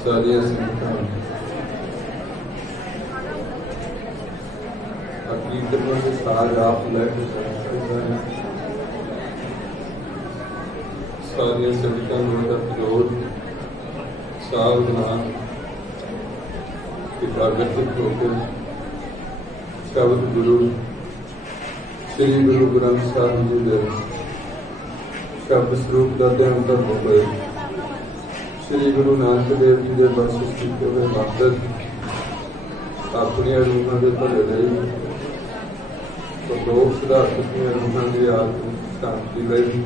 सारिया संगतां कीर्तनों के साज आप लैके चल सारिया संगतां का विरोध सावधान एकाग्रचित होकर शब्द गुरु श्री गुरु ग्रंथ साहिब जी के शब्द स्वरूप का ध्यान करते हुए श्री गुरु नानक देव जी के बख्शिश किए हुए मकसद अपनी रूहां के भले लिए तो लोग सुधार अपनी रूहां की आत्म शांति लिए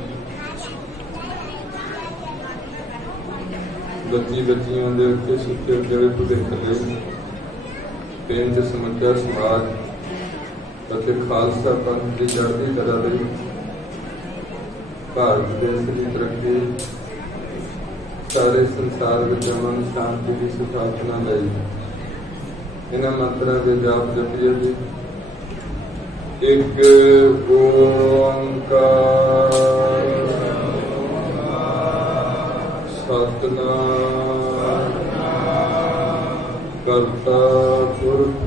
बच्ची बच्चियों के उच्चे सुखे उजड़े भविख लिए पिंड समੁੱਚਾ समाज ਅਤੇ खालसा पंथ की चढ़ती कला ਲਈ भारत देश की तरक्की सारे संसार में अमन शांति की स्थापना ਲਈ इन्हां मंत्रों के जाप जपिए जी। एक ओंकार सतनाम करता पुरख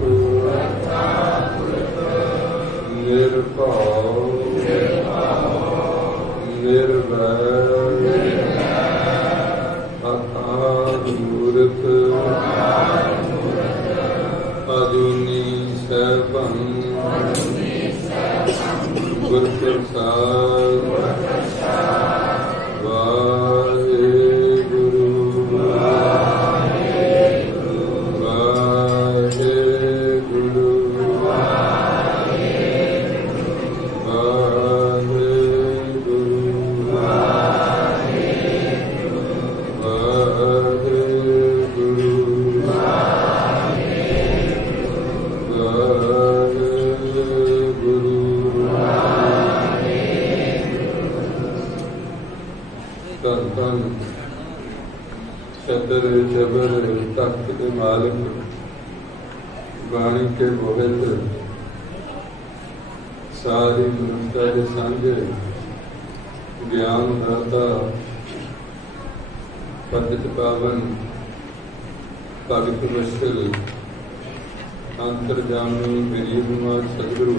निर्भव निर्वैर अकाल मूर्त अजूनी सैभं गुर प्रसाद छतर जबर तख्त के मालिक बाणी के मोहित सारी मनुष्यता के सांझे ज्ञान दाता पतित पावन भगत वत्सल अंतरजामी गरीबनुमा सदगुरु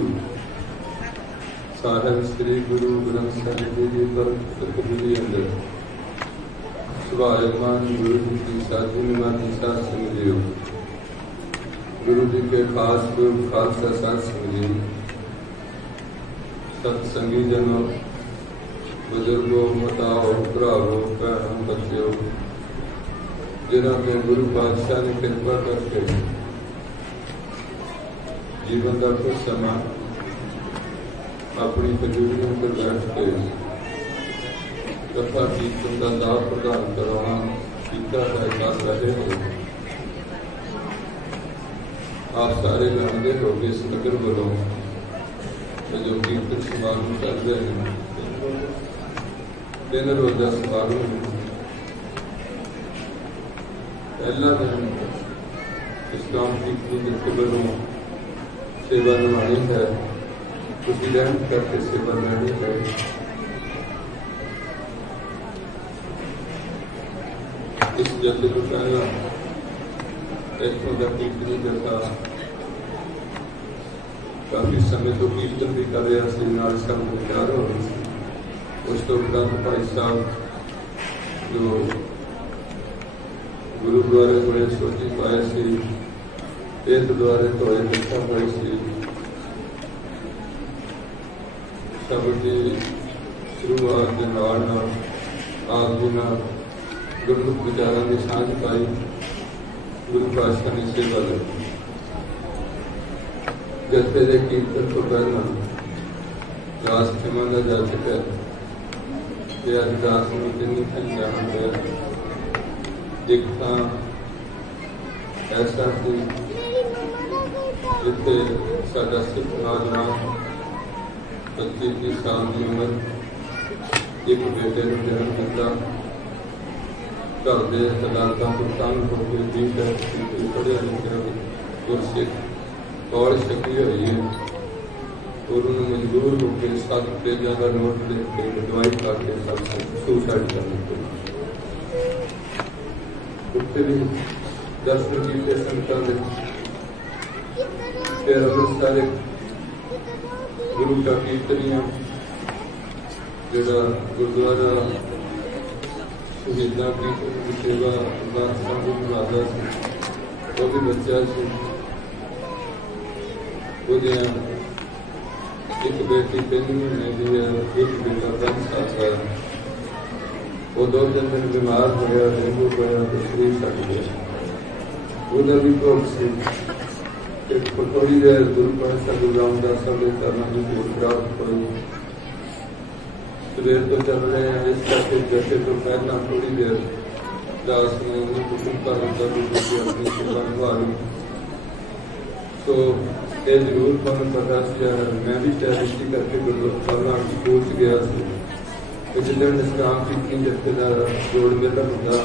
साहिब श्री गुरु ग्रंथ साहिब जी पर सतगुरु अंदर सुभायमान गुरु जी की साधु निमानी साध संग लियो गुरु जी के खास गुरु खालसा साध संग जी सत्संगी जनों बुजुर्गों माताओं भरावों भैनों बच्चों जिन्हों के गुरु पातशाह ने कृपा करके जीवन का कुछ समा अपनी खजूरियों पर बैठ के कथा कीर्तन का लाभ प्रदान करवाना किया कर रहे हो। आप सारे जानते हो कि इस नगर वालों जो कीर्तन समारोह कर रहे हैं 3 रोजा समारोह पहला दिन इस्लाम की जिसके वालों सेवा निभानी है उसी रहम करके सेवा लेनी है। इस जत्थे को पहला इतों का कीर्तनी जत्था काफी समय तो कीर्तन भी कर रहा से नाल संग तैयार हो रही थी। उस तो उपरांत भाई साहब जो गुरुद्वारे बड़े सोची पाए से पेट द्वारे धोए लिखा पाए से शब्द की शुरुआत के नाल आप जी गुरमुख विचारों की सांझ पाई गुरु पातशाह की सेवा लगी। जत्थे के कीर्तन तो पहला दास क्षमा का जा चुका है अज दास में किन्नी थी जाना गया दिखा ऐसा कि जिथे साडा सिख नौजवान 25 साल की उम्र एक बेटे को जन्म दिता घर के हालातों को तंग होकर भी पढ़िया लिखा गुरसिख और छकी हुई है और उन्होंने मजबूर होकर 7 पेजा का नोट लिख के दवाई खा के सुसाइड कर ली। उत्थे भी दर्शन किए संगतां दे। फिर अमृतसर गुरु का कीर्तनिया जिहड़ा गुरुद्वारा शहीदां की सेवा अरदास संघ निभाता सी, वो भी बच्चा से एक बेटी 3 महीने की है, एक बेटा 5 साल का है। वो 2-3 दिन बीमार हो गया, डेंगू होया तो शरीर छट गया। उधर भी भोग से थोड़ी देर गुरु पातशाह गुरु रामदास के चरणों की भोग प्राप्त हुई। सवेर तो चल रहे हैं, इस करके जैसे तो पहला थोड़ी देर दास ने हुक्म का अपनी सेवा निभा ली। तो ये जरूर तुहानू पता सी, मैं भी तैयारी करके गुरुद्वारा सोच गया जिदन निष्काम की जत्थेदार जोड़ मेला होंदा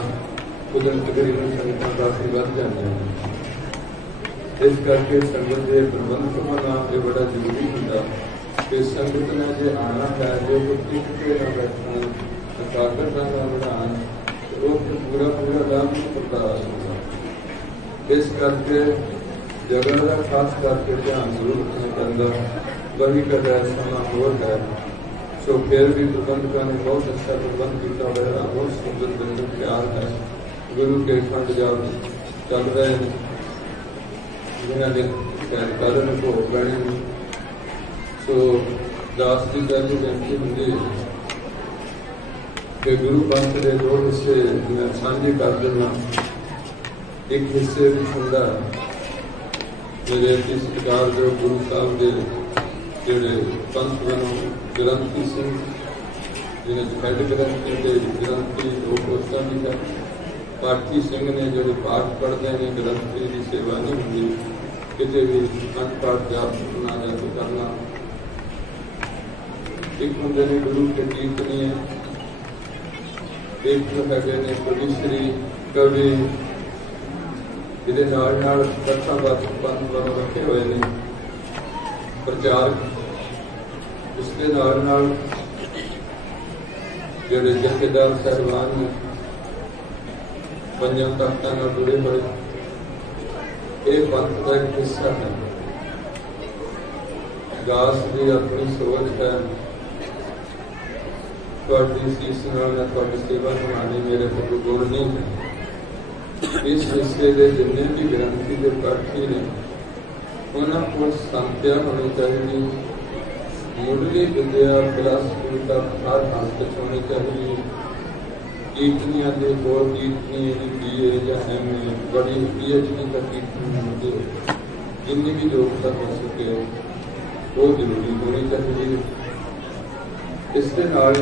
उदन तकरीबन संगतां काफी बढ़ जांदियां। इस करके संगत के प्रबंध होना ये बड़ा जरूरी होंदा कि संगत ने जो आना है, जो कुछ ना बैठना एकाग्र ना बढ़ान, तो पूरा पूरा लाभ नहीं पड़ता होगा। इस करके जगह का खास करके ध्यान जरूर रखना पड़ता। वही का समा होर है, सो फिर भी प्रबंधकों ने बहुत अच्छा प्रबंध किया हुआ, बहुत सुंदर बिल्कुल तैयार है। गुरु के खंड जाप चल रहे हैं, जिन्होंने कारण को बने। सो दास जी का जो बेनती होंगी कि गुरु पंथ के 2 हिस्से मैं साझे कर देना। एक हिस्से भी सुनता मेरे अति सत्कार जो गुरु साहब के जोड़े पंथ बनों ग्रंथी सिंह जिन्हें हेड ग्रंथी के ग्रंथी 2 पोस्टां भी है। पाठी सिंह ने जो पाठ पढ़ते हैं, ग्रंथी की सेवा नहीं होंगी, किसी भी कंठ पाठ जाप सुनना जाके करना। एक होंगे ने गुरु के कीर्तनीय, एक है ने कवि श्री कवि जिहदे नाल नाल कथा बात पंथ वालों रखे हुए ने प्रचारक। उसके नाल जिहड़े जथेदार साहिबान ने 5 तख्तां नाल जुड़े हुए, ये पंथ का एक हिस्सा है। दास की अपनी सोच है, थोड़ी सीस नाल थोड़ी सेवा निभानी मेरे को गुण नहीं है। इस हिस्से के जिन्ने भी ग्रंथी के पाठी ने उन्होंने को संत्या होनी चाहिए, मुढ़ली विद्या प्लस उनका हर हाथ होनी चाहिए। कीर्तनिया के 2 कीर्तनी BA या MA बड़ी PhD का कीर्तन होती है, जिन्नी भी योग्यता हो सके वो जरूरी होनी चाहिए। इसके नाल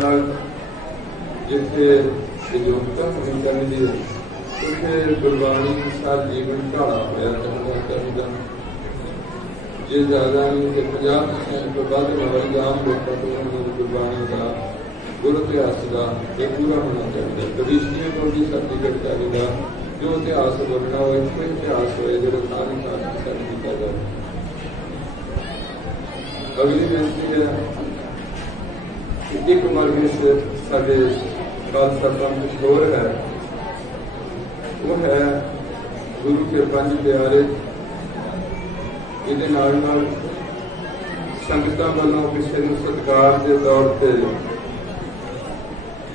जिथे योग्यता होनी चाहिए उसे गुरबाणी का जीवन ढाला होया जाना चाहिए। जे ज़्यादा नहीं तो 50% तो बाद में आम लोगों को गुरबाणी का गुरु इतिहास का ये पूरा होना चाहिए। कविश्तियों को भी सर्टिफिकेट चाहिए, जो इतिहास बोलना हो कोई इतिहास हो जो सारी सर्टिफिकेट किया जाए। अगली बेनती है एक वर्ग से साढ़े खालसा पंथ होर है, वो है गुरु के 5 प्यारे। ये संगतां वालों किसी को सत्कार के तौर पर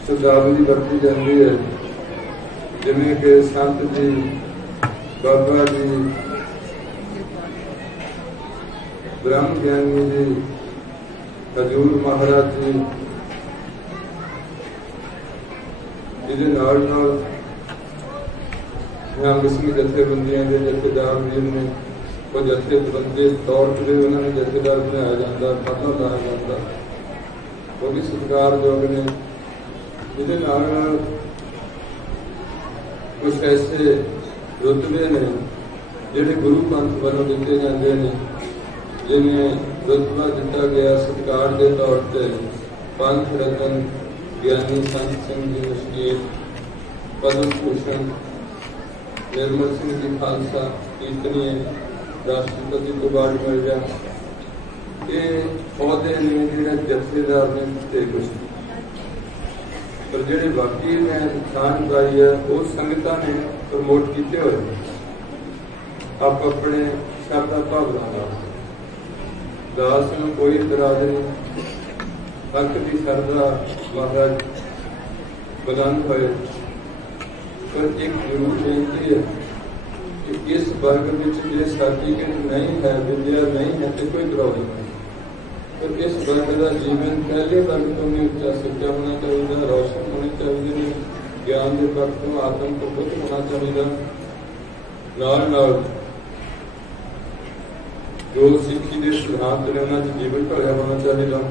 शब्दावली वरती जाती है, जिमें कि संत जी, बाबा जी, ब्रह्म ज्ञानी जी, हजूर महाराज जी। ये मुस्लिम जथेबंदियों के जथेदार भी ने वो जथेबंदी तौर पर उन्होंने जथेदार बनाया जाता, पता लाया जाता, वो भी सत्कारयोग ने। ये कुछ ऐसे रुतबे ने जोड़े गुरु पंथ वालों दिते जाते हैं, जिन्हें रुतबा दिता गया सत्कार के तौर पर पंथ रतन ज्ञानी संत सिंह जी मुश्किल, पद्म भूषण निर्मल सिंह जी खालसा कीर्तनीय, राष्ट्रपति को बाढ़ मिल जा, ये पौधे ने जो जथेदार ने कुछ पर ਜਿਹੜੇ ਬਾਕੀ ਨੇ ਨੁਕਸਾਨ ਪਾਈ ਹੈ ਉਹ ਸੰਗਤਾਂ ਨੇ ਪ੍ਰਮੋਟ ਕੀਤੇ ਹੋਏ ਆਪ ਆਪਣੇ ਸ਼ਰਧਾ ਭਾਵਨਾ ਨਾਲ ਦਾਸ ਨੂੰ ਕੋਈ ਇਤਰਾਜ਼ ਨਹੀਂ ਹੱਕ ਦੀ ਸ਼ਰਧਾ ਮਹਾਰਾਜ बुलंद होए पर एक जरूर बेनती है कि इस वर्ग में जो सर्टिफिकेट नहीं है विद्या नहीं है तो कोई प्रॉब्लम नहीं पर इस वर्ग का जीवन पहले वर्ग तो नहीं उच्चा सच्चा होना चाहिए रोशन होने चाहिए ज्ञान के वर्ग तो आत्म को खुद होना चाहिए नाल जो सिक्खी के सिद्धांत ने उन्होंने जीवन भरिया होना चाहिए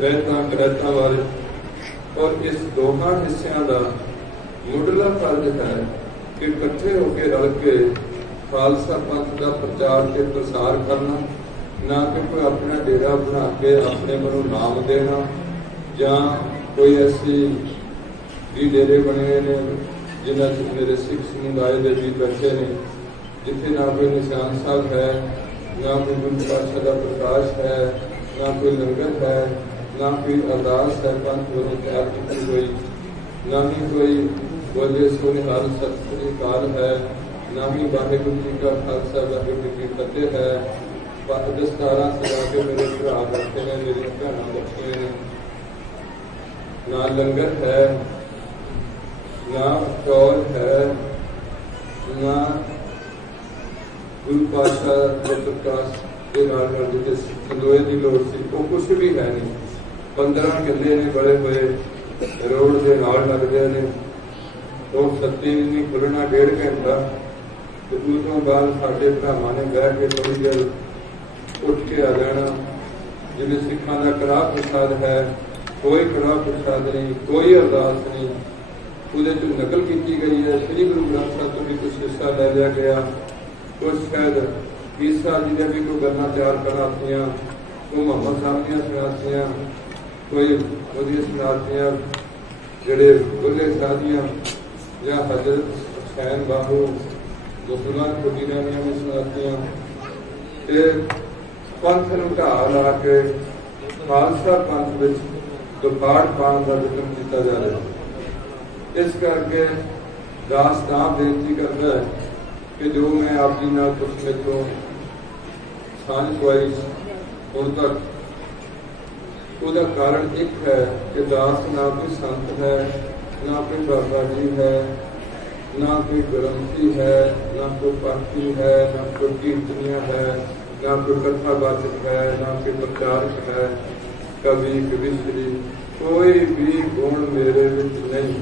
रहता करता वाले और इस दोहां हिस्सों का मुढ़ला फर्ज है कि इकट्ठे होकर रल के खालसा पंथ का प्रचार के प्रसार करना ना कि कोई अपना डेरा बना के अपने मनो नाम देना या कोई ऐसी भी डेरे बने ने जिन्होंने मेरे सिख समुदाय के भी बैठे ने जिथे ना कोई निशान साहब है ना कोई गुरु पातशाह का प्रकाश है ना कोई लंगर है ना कोई अरदास है पंथ द्वारा तैयार की हुई ना ही कोई बोले सो निहाल सत श्री अकाल है ना ही वाहेगुरु जी का खालसा वाहेगुरु जी की फतेह है दस्तारा सजा के मेरे भरा बैठे ने मेरी भैन बैठे ने ना लंगर है ना चौल है ना गुरु पातशाह के प्रकाश के नाल जिसे संदोए की लोड़ सी वो कुछ भी है नहीं 15 किले ने बड़े हुए रोड के नाल लगते हैं तो सत्ती नहीं खुलना 1.5 घंटा तो उसों बाद साढ़े भरावां ने बह के थोड़ी देर उठ के आ जाना जिन्हें सिखा का कड़ाह प्रसाद है कोई कड़ाह प्रसाद नहीं कोई अरदास नहीं उहदे चों नकल की गई है श्री गुरु ग्रंथ साहब तो भी कुछ हिस्सा ले लिया गया कुछ शायद ईसा जी ने भी कोई गल्लां तैयार करातियां कोई मुहम्मद साहब दीयां सुनातियां कोई वधिया सुनातियां जिहड़े बुल्ले शादियां या हजरत हुसैन बाबू मुसलमान फकीरां दीयां भी सुनातियां ते पंथ नूं ढाह ला के खालसा पंथ विच दुपाड़ पाउण दा यतन कीता जा रहा इस करके दास तां बेनती करदा है कि जो मैं आप जी नाल कुछ मेथों सांझ पवाई हुण तक उसका कारण एक है कि दास ना कोई संत है ना कोई बाबा जी है ना कोई ग्रंथी है ना कोई पाठी है ना कोई कीर्तनिया है ना कोई कथावाचक है ना कोई प्रचारक है कवि कविश्री कोई भी गुण मेरे विच नहीं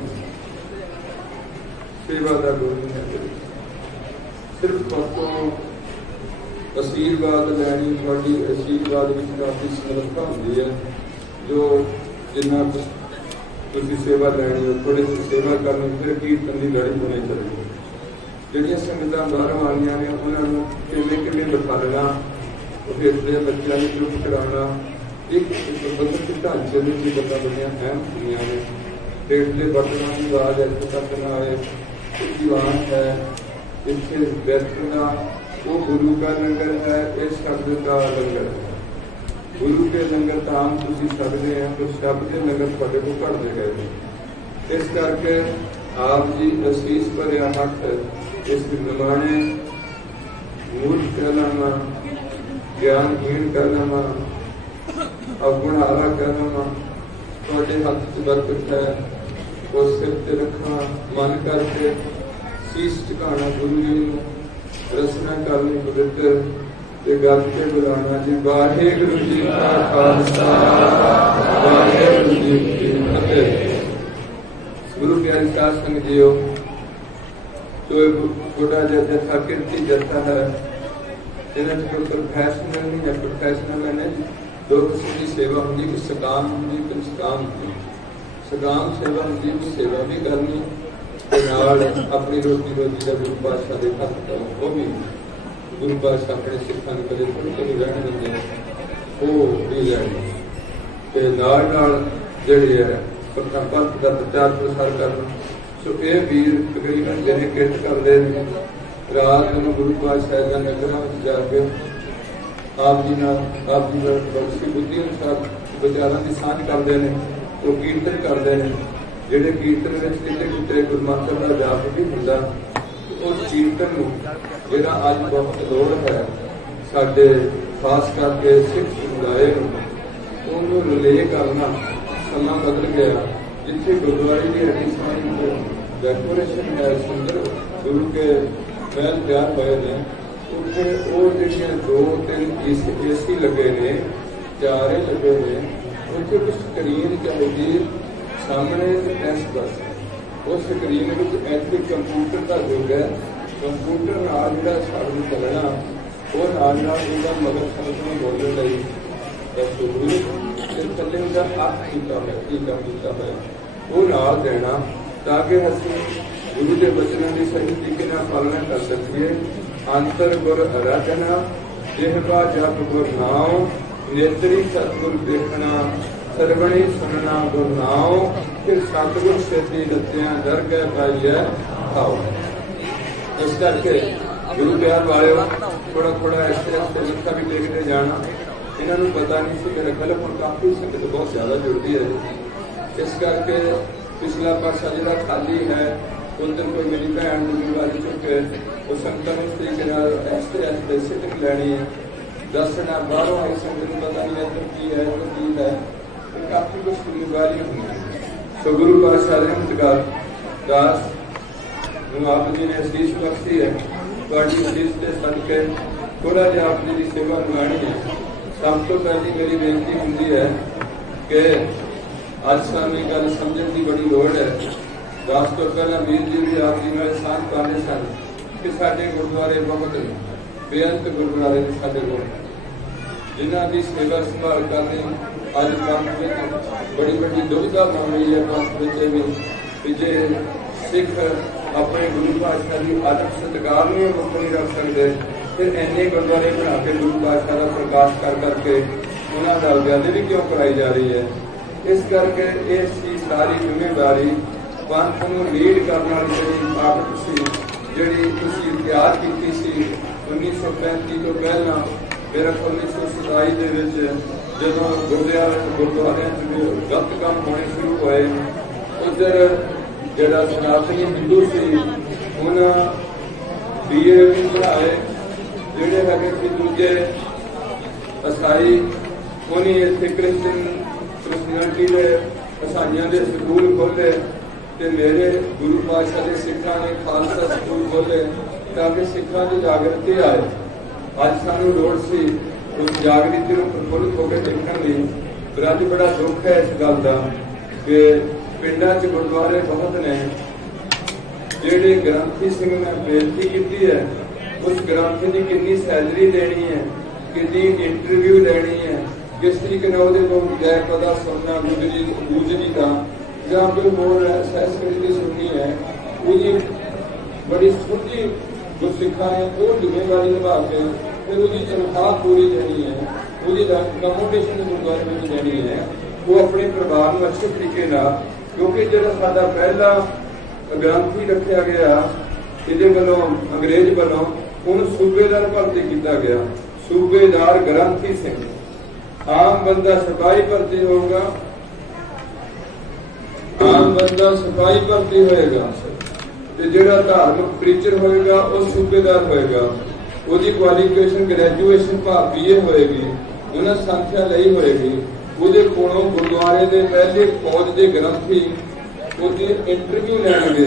सेवा का गुण नहीं है सिर्फ परतों आशीर्वाद लैनी थोड़ी आशीर्वाद में काफ़ी समर्था होती है जो जिन्ना तुसी सेवा लैनी हो थोड़ी सी सेवा करनी फिर कीर्तन की लड़ी होनी चाहिए जिहड़ियां संगतां बाहरों आईयां ने उन्होंने किवें किवें बिठालना फिर बच्चों की चुप कराना एक प्रबंधक ढांचे में भी गल्लां बड़ियां अहम होंदियां ने हेठले बटनां की आवाज़ इत्थे तक ना आए दीवान है इत्थे बैठना वो गुरु का लंगर है इस शब्द का लंगर है गुरु के लंगर तो आम तुम सकते हैं तो शब्द के लंगर थोड़े को घटते गए इस करके आप जी असीस भरिया हक इस निमाणे मूर्ख कहना ज्ञानहीन कहना अवगुणारा कहना थोड़े हाथ च बरकत है उस सिर से रखना मन करके शीश झुकाना गुरु जी रचना करनी पवित्र गल के बुलाना जी वाहेगुरु जी का खालसा वाहेगुरु जी की फतेह। गुरु प्यारी साध संगत जीओ तो छोटा जथा कीर्ति जथा है इन्हें कोई प्रोफेशनल नहीं है प्रोफेशनल है दो किस्म की सेवा होंगी कि सकाम होंगी कि निष्काम होंगी सकाम सेवा होंगी कि सेवा भी करनी अपनी रोटी रोजी का गुरु पातशाह के हथ वो भी गुरु पातशाह अपने सिखां ने कदे थोड़ी कदे रहने देंगे वो भी रहने ते नाल जिहड़ी है पंथ का प्रचार प्रसार करना सो ये वीर तकरीबन जिन्हें किरत करते हैं रात में गुरु पातशाह का नगरां विच जाके आप जी का बख्शी बुद्धि अनुसार विचारां की सांझ करते हैं वो कीर्तन करते हैं, ਜਿਹੜੇ कीर्तन में कितने कितने गुरमतਿ का जाप भी ਹੁੰਦਾ, उस कीर्तन ਨੂੰ ਜਿਹੜਾ ਅੱਜ बहुत ਲੋੜ है ਸਾਡੇ खास करके सिख समुदाय ਨੂੰ रिले करना समा बदल गया। जिथे गुरुद्वारे की एडी सारी डेकोरेशन है, सुंदर गुरु के महल तैयार हुए हैं, उत्थे वो ਜਿਹੜੀਆਂ 2-3 एसी लगे ने, 4 लगे ने, उत्थे कुछ स्क्रीन चाहिए सामने टेस्ट बस, उस स्क्रीन में ऐसे कंप्यूटर का युग है, कंप्यूटर नाल जिहड़ा साडू चलना वो नाल मगर समझ में बोलने लगी थले उनका अख कीता है वो नाल देना, ताकि असीं गुरु के वचनों की सही तरीके नाल पालना कर सकीए। अंतर गुर आराधना, जिहवा जप गुर नाम, नेत्री सतगुर देखना, सरवणी सुनना गुर नाम, फिर सतगुर सेती रत्तियां दरगह पाइए खाओ। इस करके गुरु प्यार वाले थोड़ा थोड़ा ऐसे लिखा भी देखते जाना, इन्होंने पता नहीं सी मेरे ख्याल हम काफ़ी संगत बहुत ज़्यादा जुड़ती है। इस करके पिछला पासा जो खाली है उधर कोई मेरी भैन जिम्मेवारी चुके वो संगत इस तरीके ऐसे सिटिंग लैनी है, दसना बाहरों आई संगत पता नहीं इधर की है उधर की है, काफ़ी कुछ जिम्मेवारी होंगी। सो गुरु पातशाह रहमत दास आप जी ने असीस बख्शी है, थोड़ी असीस के सदके थोड़ा जहा आप जी की सेवा निभानी है। सब तो पहली मेरी बेनती होंगी है कि अज सानू गल समझने की बड़ी लोड़ है। दस तो पहला वीर जी भी आप जी में एहसान पाने सन कि साडे गुरुद्वारे बहुत बेअंत गुरुद्वारे साडे कोल, जिन्हां की सेवा संभाल करनी अज पंथ में बड़ी बड़ी दुविधा बन रही है। पंथ में भी जे सिख अपने गुरु पातशाह की आदर सत्कार नहीं मुक्त नहीं रख सकते, फिर इन्ने गुरुद्वारे बना के गुरु पातशाह का प्रकाश कर करके उन्होंने अवज्ञा भी क्यों कराई जा रही है। इस करके इसकी सारी जिम्मेदारी पंथ को लीड करने वाली जी ताकत सी जी तैयार की 1935 तो पहला मेरा 1927 जो गुरुद्वारे गलत काम होने शुरू हुए, उधर जरा सनातनी हिंदू से उन्होंने BA भी पढ़ाए, जोड़े है कि दूजे ईसाई उन्हें इतने क्रिश्चियनिटी के ईसाइयों के स्कूल खोले, तो मेरे गुरु पातशाह के सिखा ने खालसा स्कूल खोले ताकि सिखा की जागृति आए। अज सानू लोड़ सी उस जागृति को प्रफुल्लित होकर देखने की, पर अज बड़ा दुख है इस गल का कि पिंडा च गुरुद्वारे बहुत ने जेडे ग्रंथी सिंह ने बेनती की है, उस ग्रंथी की कितनी सैलरी लेनी है, कितनी इंटरव्यू लेनी है, किस तरीके जय पता सुनना गुजरी का या कोई होर सैसकरी सुननी है, वो बड़ी सुधी जो सिखा है वो जिम्मेवारी निभा के फिर उसकी तनख्वाह पूरी देनी है, उसकी कमोडेशन गुरुद्वारे में देनी है, वो अपने परिवार में अच्छे तरीके ना, क्योंकि जो साडा पहला ग्रंथी रखा गया ये वालों अंग्रेज वालों उन्हें सूबेदार भर्ती किया गया, सूबेदार ग्रंथी सिंह। आम बंदा सिपाही भर्ती होगा, आम बंदा सिपाही भर्ती होएगा, जो धार्मिक प्रीचर होएगा वो सूबेदार होएगा, उसकी क्वालिफिकेशन ग्रैजुएशन भाव BA होएगी, उन्हें संख्या ली होएगी, ਉਹਦੇ ਕੋਲੋਂ ਗੁਰਦੁਆਰੇ ਦੇ ਪਹਿਲੇ ਫੌਜ ਦੇ ਗ੍ਰੰਥੀ ਉਹਦੀ ਇੰਟਰਵਿਊ ਲੈਣਗੇ,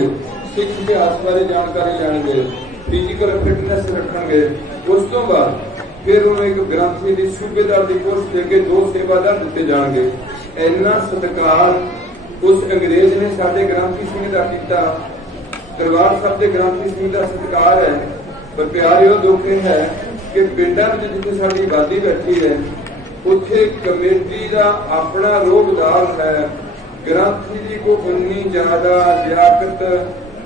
ਸਿੱਖ ਇਤਿਹਾਸ ਬਾਰੇ ਜਾਣਕਾਰੀ ਲੈਣਗੇ, ਫਿਜ਼ੀਕਲ ਫਿਟਨੈਸ ਰੱਖਣਗੇ। ਉਸ ਤੋਂ ਬਾਅਦ ਫਿਰ ਉਹਨੂੰ ਇੱਕ ਗ੍ਰੰਥੀ ਦੀ ਸੂਬੇਦਾਰ ਦੀ ਪੋਸਟ ਦੇ ਕੇ 2 ਸੇਵਾਦਾਰ ਦਿੱਤੇ ਜਾਣਗੇ। ਇੰਨਾ ਸਤਿਕਾਰ ਉਸ ਅੰਗਰੇਜ਼ ਨੇ ਸਾਡੇ ਗ੍ਰੰਥੀ ਸਿੰਘ ਦਾ ਕੀਤਾ। ਦਰਬਾਰ ਸਾਹਿਬ ਦੇ ਗ੍ਰੰਥੀ ਸਿੰਘ ਦਾ ਸਤਿਕਾਰ ਹੈ, ਪਰ ਪਿਆਰਿਓ ਦੁੱਖ ਇਹ ਹੈ ਕਿ ਪਿੰਡਾਂ ਵਿੱਚ ਜਿੱਥੇ ਸਾਡੀ ਆਬਾਦੀ ਬੈਠੀ ਹੈ ਉੱਥੇ ਕਮੇਟੀ ਦਾ ਆਪਣਾ ਰੋਹਬਦਾਰ ਹੈ, ਗ੍ਰੰਥੀ ਦੀ ਕੋਈ ਉਨੀ ਜ਼ਿਆਦਾ ਲਿਆਕਤ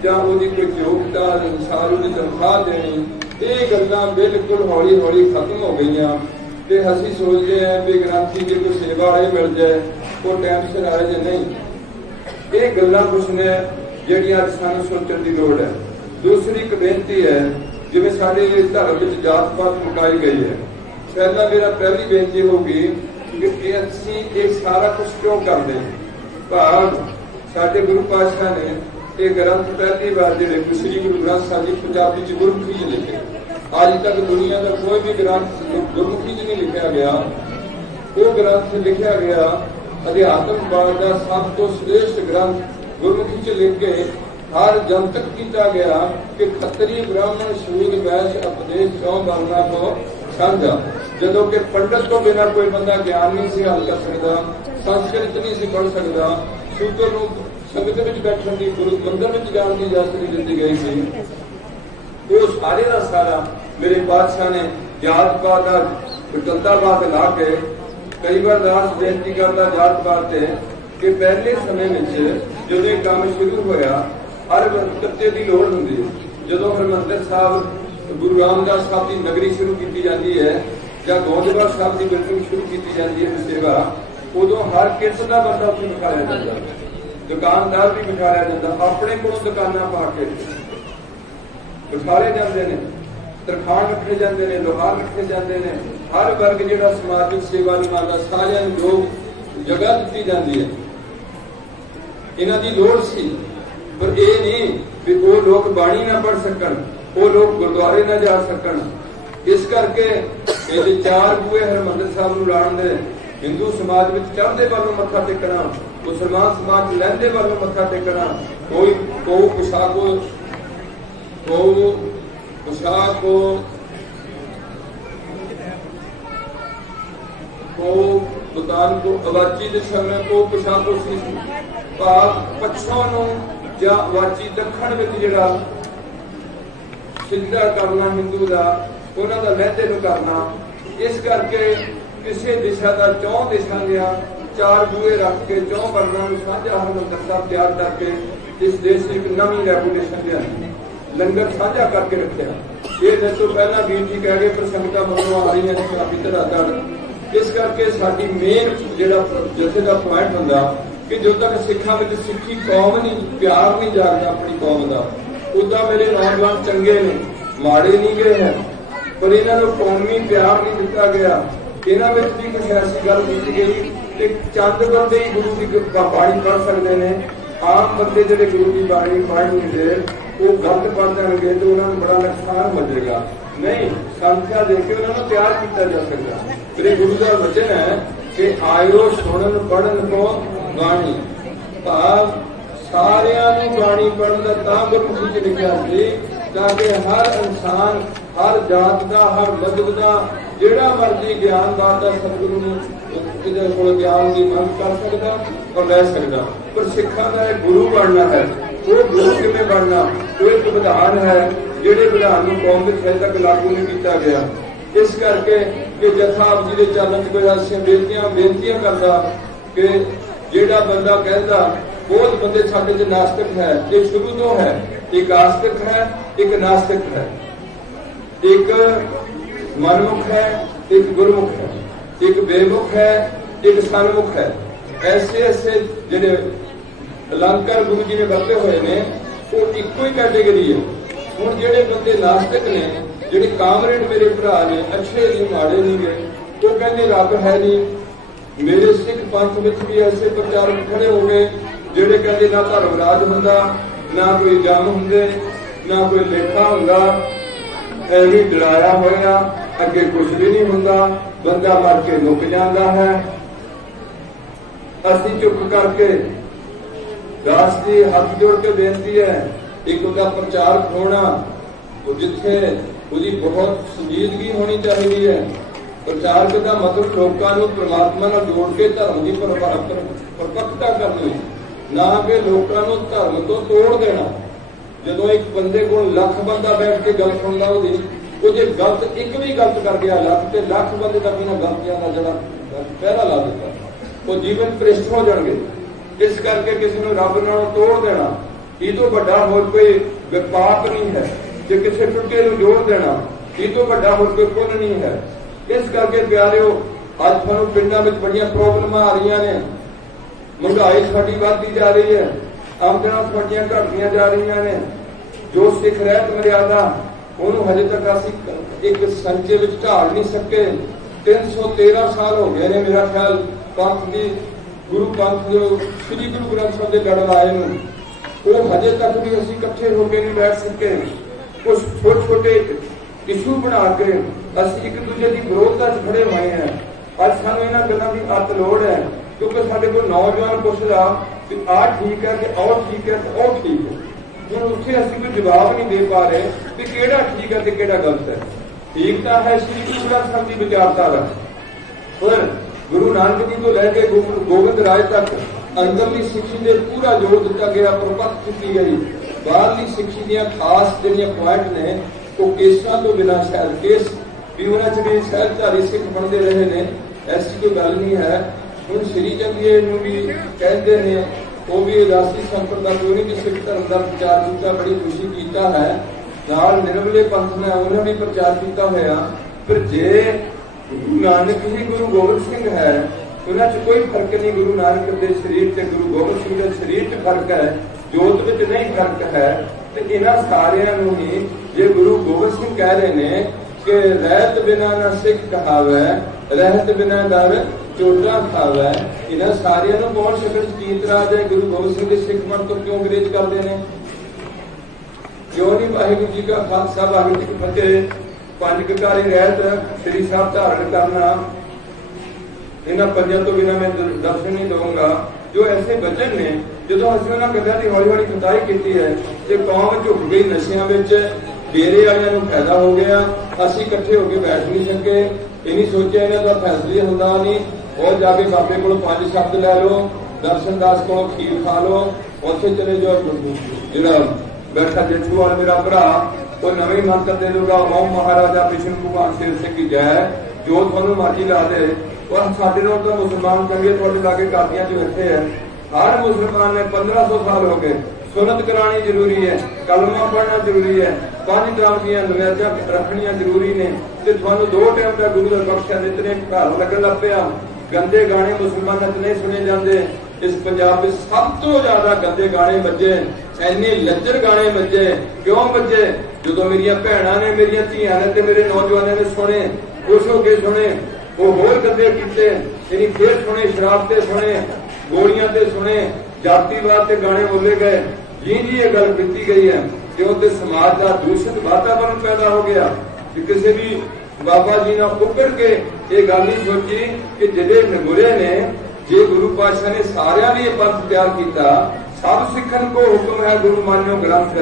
ਜਾਂ ਉਹਦੀ ਕੋਈ ਯੋਗਤਾ ਅਨੁਸਾਰ ਉਹਦੀ ਤਨਖਾਹ ਦੇਣੀ, ਇਹ ਗੱਲਾਂ ਬਿਲਕੁਲ ਹੌਲੀ ਹੌਲੀ ਖਤਮ ਹੋ ਗਈਆਂ। ਤੇ ਅਸੀਂ ਸੋਚਦੇ ਹਾਂ ਵੀ ਗ੍ਰੰਥੀ ਜੇ ਕੋਈ ਸੇਵਾ ਵਾਲੇ ਮਿਲ ਜਾਏ ਉਹ ਟਾਈਮ ਸਿਰ ਆਏ ਜਾਂ ਨਹੀਂ। ਇਹ ਗੱਲਾਂ ਕੁਛ ਨੇ ਜਿਹੜੀਆਂ ਅੱਜ ਸਾਨੂੰ ਸੋਚਣ ਦੀ ਲੋੜ ਹੈ। ਦੂਸਰੀ ਇੱਕ ਬੇਨਤੀ ਹੈ, ਜਿਵੇਂ ਸਾਡੇ ਧਰਮ ਵਿੱਚ ਜਾਤ ਪਾਤ ਮੁਕਾਈ ਗਈ ਹੈ, पहला मेरा पहली बेनती होगी कि असं ये सारा कुछ क्यों करते हैं। भाग साडे गुरु पातशाह ने ये ग्रंथ पहली बार जिहड़े श्री गुरु ग्रंथ साहिब जी पंजाबी च गुरमुखी च लिखे। अज तक दुनिया का कोई भी ग्रंथ गुरमुखी च नहीं लिखा गया। वो ग्रंथ लिखा गया अध्यात्मवाद का सब तो श्रेष्ठ ग्रंथ गुरमुखी च लिख के हर जनतक किया गया कि खत्तरी ब्राह्मण शूद वैश्य उपदेश चौ वर्णा को समझा। जदों कि पंडित तो बिना कोई बंदा ज्ञान नहीं से हल कर सकता, संस्कृत नहीं से पढ़ सकता, शूद्र को संगत में बैठने की गुरु मंदिर में जाने की इजाजत नहीं दी गई थी। वो सारे का सारा मेरे बादशाह ने जात पात विकलतावाद ला के कई बार दास बेनती करता जात पात कि पहले समय में जो ये काम शुरू होया हर कच्चे की लोड़ होंगी। जो हरमंदिर साहब गुरु रामदास साहब की नगरी शुरू की जाती है या गोदवार साहब की बिल्कुल शुरू की जाती है सेवा, उदों हर किस्म का बंदा उत्थे बिठाया जाता, दुकानदार भी बिठाया जाता, अपने को दुकाना पा के बिठाए जाते हैं, तरखान रखे जाते हैं, लोहार रखे जाते हैं। हर वर्ग जो समाजिक सेवा निभाता सारे लोग जगह दी जाती है। इन्हों की लोड़ सी, पर यह नहीं भी वो लोग बाणी ना पढ़ सकन, वो लोग गुरुद्वारे ना जा सकन। इस करके ये चार बूहे हरमंदिर साहब नूं लाण दे, हिंदू समाज में चढ़ते वालों मत्था टेकना, मुसलमान समाज लहंदे वालों मत्था टेकना, कोई दुकान को अवाची दिशा में को पोशाको पछों या अवाची दखण में जिहड़ा सिद्धा करना हिंदू का उन्हों का लहंदे नूं करना। इस करके किसी दिशा का चौं दिशा दिया चार बूहे रख के चौं वर्णों में साझा हरमंदिर साहब तैयार करके इस देश की एक नवी रेपुटेशन लिया, लंगर साझा करके रखा। ये दिन तो पहला वीर जी कह गए प्रसंगता मगरों आ रही है काफी धड़ाधड़। इस करके साडी मेन जिहड़ा जथे का पॉइंट होंदा कि जो तक सिखां विच सिੱਖੀ कौम नहीं प्यार नहीं जागदा अपनी कौम का, उदा मेरे नौजवान चंगे ने माड़े नहीं गए हैं, पर इन्हां नूं कौमी प्यार नहीं दिता गया। इन्हां विच भी कुछ ऐसी गल की गई कि चंद बंदे ही गुरु की बाणी पढ़ सकते हैं, आम बंदे जिहड़े गुरु की बाणी पढ़ नहीं दे वो गलत पढ़ जाएंगे तो उन्होंने बड़ा नुकसान हो जाएगा। नहीं, संख्या देके उन्होंने प्यार किया जा सकता। मेरे गुरु का वचन है कि आयो सुनन पढ़न को बाणी, भाव सारियां नूं बाणी पढ़न दा तां गुरमुखी च लिखिया सी ताकि हर इंसान हर जात का हर मजहब का जिहड़ा मर्जी ज्ञान दाता सतगुरु नूं इहदे कोल ज्ञान की मंग कर सकता और लै सकता। पर सिखां दा गुरु बनना है, वो गुरु किवें बनना, वो एक विधान है जिहड़े विधान नूं कौम दे सिर तक लागू नहीं किया गया। इस करके कि जथा आप जी के चरण च कोई ऐसियां बेनतियां करता कि जिहड़ा बंदा कहता बहुत बंदे साडे च नास्तिक है, ये शुरू तो है, एक आस्तिक है एक नास्तिक है, एक मनमुख है एक गुरमुख है, एक बेमुख है एक सन्मुख है। ऐसे ऐसे जिहड़े अलंकार गुरु जी ने बरते हुए ने वो इको ही कैटेगरी है। हुण जिहड़े बंदे नास्तिक ने, जिहड़े कामरेड मेरे भरा ने, अच्छे नहीं माड़े नहीं गए, वो कहते रब है नहीं। मेरे सिख पंथ में भी ऐसे प्रचारक खड़े हो गए जिहड़े कहते ना धर्मराज हुंदा, ना कोई जम हुंदे, ना कोई लेखा हुंदा, ऐवी डराया होया अगे कुछ भी नहीं हुंदा, बंदा मर के मुक जाता है। असीं चुप करके दास जी हाथ जोड़ के बेनती है, एक उनका प्रचार होना जिथे उसकी बहुत संजीदगी होनी चाहिए है। प्रचारक का मतलब लोगों को परमात्मा नाल जोड़ के धर्म की परपक्ता करनी, ना कि लोगों को धर्म तो तोड़ देना। जो एक बंदे को लख बंदा बैठ के गल सुनता वो जो गलत एक भी गलत कर गया लख बंदे तक इन्होंने गलतियों का जरा पहला ला दिता, वो जीवन भ्रिष्ट हो जाएंगे। इस करके किसी को रब नाल तोड़ देना ये तो बड़ा होर कोई विपाक नहीं है, जो किसी टुटे को जोड़ देना ये तो बड़ा होर कोई पुण्य नहीं है। इस करके प्यारिओ अज तुहानूं पिंडां विच बड़ियां प्रॉब्लमां आ रही ने, महंगाई साडी वधदी जा रही है, आमदनां साडीआं घटदियां जा रही ने। जो सिख रहत मर्यादा उन्होंने हजे तक असीं एक संचे विच ढाल नहीं सके। 313 साल हो गए ने मेरा ख्याल पंथ की गुरु पंथ जो श्री गुरु ग्रंथ साहिब के लड़वाए में वो हजे तक भी असीं इकट्ठे होकर नहीं बैठ सके। कुछ छोटे छोटे इशू बना के असीं एक दूजे की विरोधता च खड़े हुए हैं। अज सानूं इन्हां गल्लां दी अत लोड़ है, क्योंकि साडे कोल नौजवान पुछदा कि आ ठीक है कि और ठीक है तो और ठीक है। हुण उत्थे असीं कोई जवाब नहीं दे पा रहे कि किहड़ा ठीक है ते किहड़ा गलत है। ठीक तो है श्री गुरु ग्रंथ साहिब की विचारधारा, पर गुरु नानक जी तो लैके गुरु गोबिंद राय तक अंदरली सिक्खी दे पूरा जोर दिता गया, प्रपक्ष की गई। बाहरली सिक्खी दी खास जिहड़ियां पॉइंट ने वो केसां तो बिना शायद केस भी उन्हां च भी सहजधारी सिख बनते रहे ने, ऐसी कोई गल नहीं है। हुण श्री चंद्रिए नूं भी कहते ने वो भी उदासी संप्रदाय जो नहीं सिख धर्म का प्रचार किया, बड़ी खुशी किया है। नाल निर्मले पंथ ने उन्हें भी प्रचार किया होया। पर जे गुरु नानक ही गुरु गोबिंद सिंह है, उन्हां च कोई फर्क नहीं। गुरु नानक के शरीर से गुरु गोबिंद सिंह के शरीर च फर्क है, जोत विच नहीं फर्क है। तो इन्हां सारियां नूं ही जे गुरु गोबिंद सिंह कह रहे ने कि रहत बिना ना सिख कहावै, रहत बिना दर चोटा खावै, इन्हां सारियां नूं कौन शकल की इतराज है? गुरु गोबिंद सिंह के सिख मन तो क्यों अंग्रेज करते हैं? क्यों नहीं? वाहिगुरू जी का खालसा वाहिगुरू जी की फतेह। पंज ककारी रहत श्री साहब धारण करना, इन्हां पंजां तो बिना मैं दर्शन नहीं दूंगा। जो ऐसे वचन ने जो असं उन्होंने गल्लां की हौली हौली खताई की है कि कौम झुक गई नशियां विच, डेरे वालियां नूं फायदा हो गया, असीं इकट्ठे होकर बैठ नहीं सके। ये नहीं सोचा इन्हां दा फैसले हुंदा नहीं, और जाके बाबे कोलों 5 शब्द लै लो, दर्शन दास कोलों खीर खा लो, उत्थे चले जाओ। जिहड़ा बैठा जेठू वाला मेरा भरा वो नवी मंत्र दे दूगा, ओम महाराजा विष्णु भगवान शेर सिंह की जय, जो थानू मर्जी ला दे। और साडे नाल तां मुसलमान चंगे तुहाडे लागे कादियां जो बैठे है। हर मुसलमान ने 1500 साल हो गए सुनत करानी जरूरी है, कलमा पढ़ना जरूरी है, 5 ग्राम दी नमाज़ां रखनियां जरूरी ने। ते तुहानू 2 टाइम का गुरु दा बख्शिया इतने घर लगन लग पिया। गंदे गाने मुसलमानां च नहीं सुने जाते। इस पंजाब में सब तो ज्यादा गंदे गाने बजे, इन्ने लज्जर गाने बजे। क्यों बजे? जो मेरिया भैणां ने, मेरिया धीआं ने, मेरे नौजवानों ने सुने, खुश होके सुने। वो होर गंदे किते, यानी फिर सुने, शराब ते सुने, गोलियां ते सुने, जातिवाद के गाने बोले गए। जी ये गल की गई है कि उसके समाज का दूषित वातावरण पैदा हो गया। कि किसी भी बाबा जी ने उकड़ के ये गल नहीं सोची कि जिहड़े नगुरे ने, जे गुरु पातशाह ने सारियां लिए पंथ तैयार किया, सब सिखन को हुक्म है गुरु मान्यो ग्रंथ,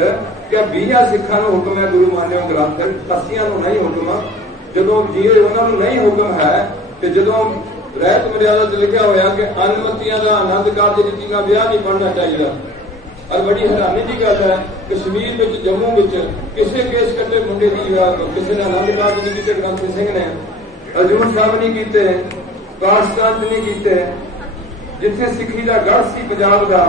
क्या 20 सिखां नूं हुक्म है गुरु मान्यो ग्रंथ, 80 नूं नहीं हुक्म। जदों जी उन्होंने नहीं हुक्म है कि जदों रहत मर्यादा च लिखा होया कि अनुमतियां का आनंद कारज रीति का ब्याह नहीं पढ़ना चाहिए। और बड़ी हैरानी की गल है, कश्मीर में, जम्मू में किसी केस कट्टे मुंडे की किसी ने आनंद कारज नहीं किए, ग्रंथ सिंह ने हजूर साहब नहीं किए, पाकिस्तान नहीं किए। जिथे सिखी का गढ़ सी पंजाब का,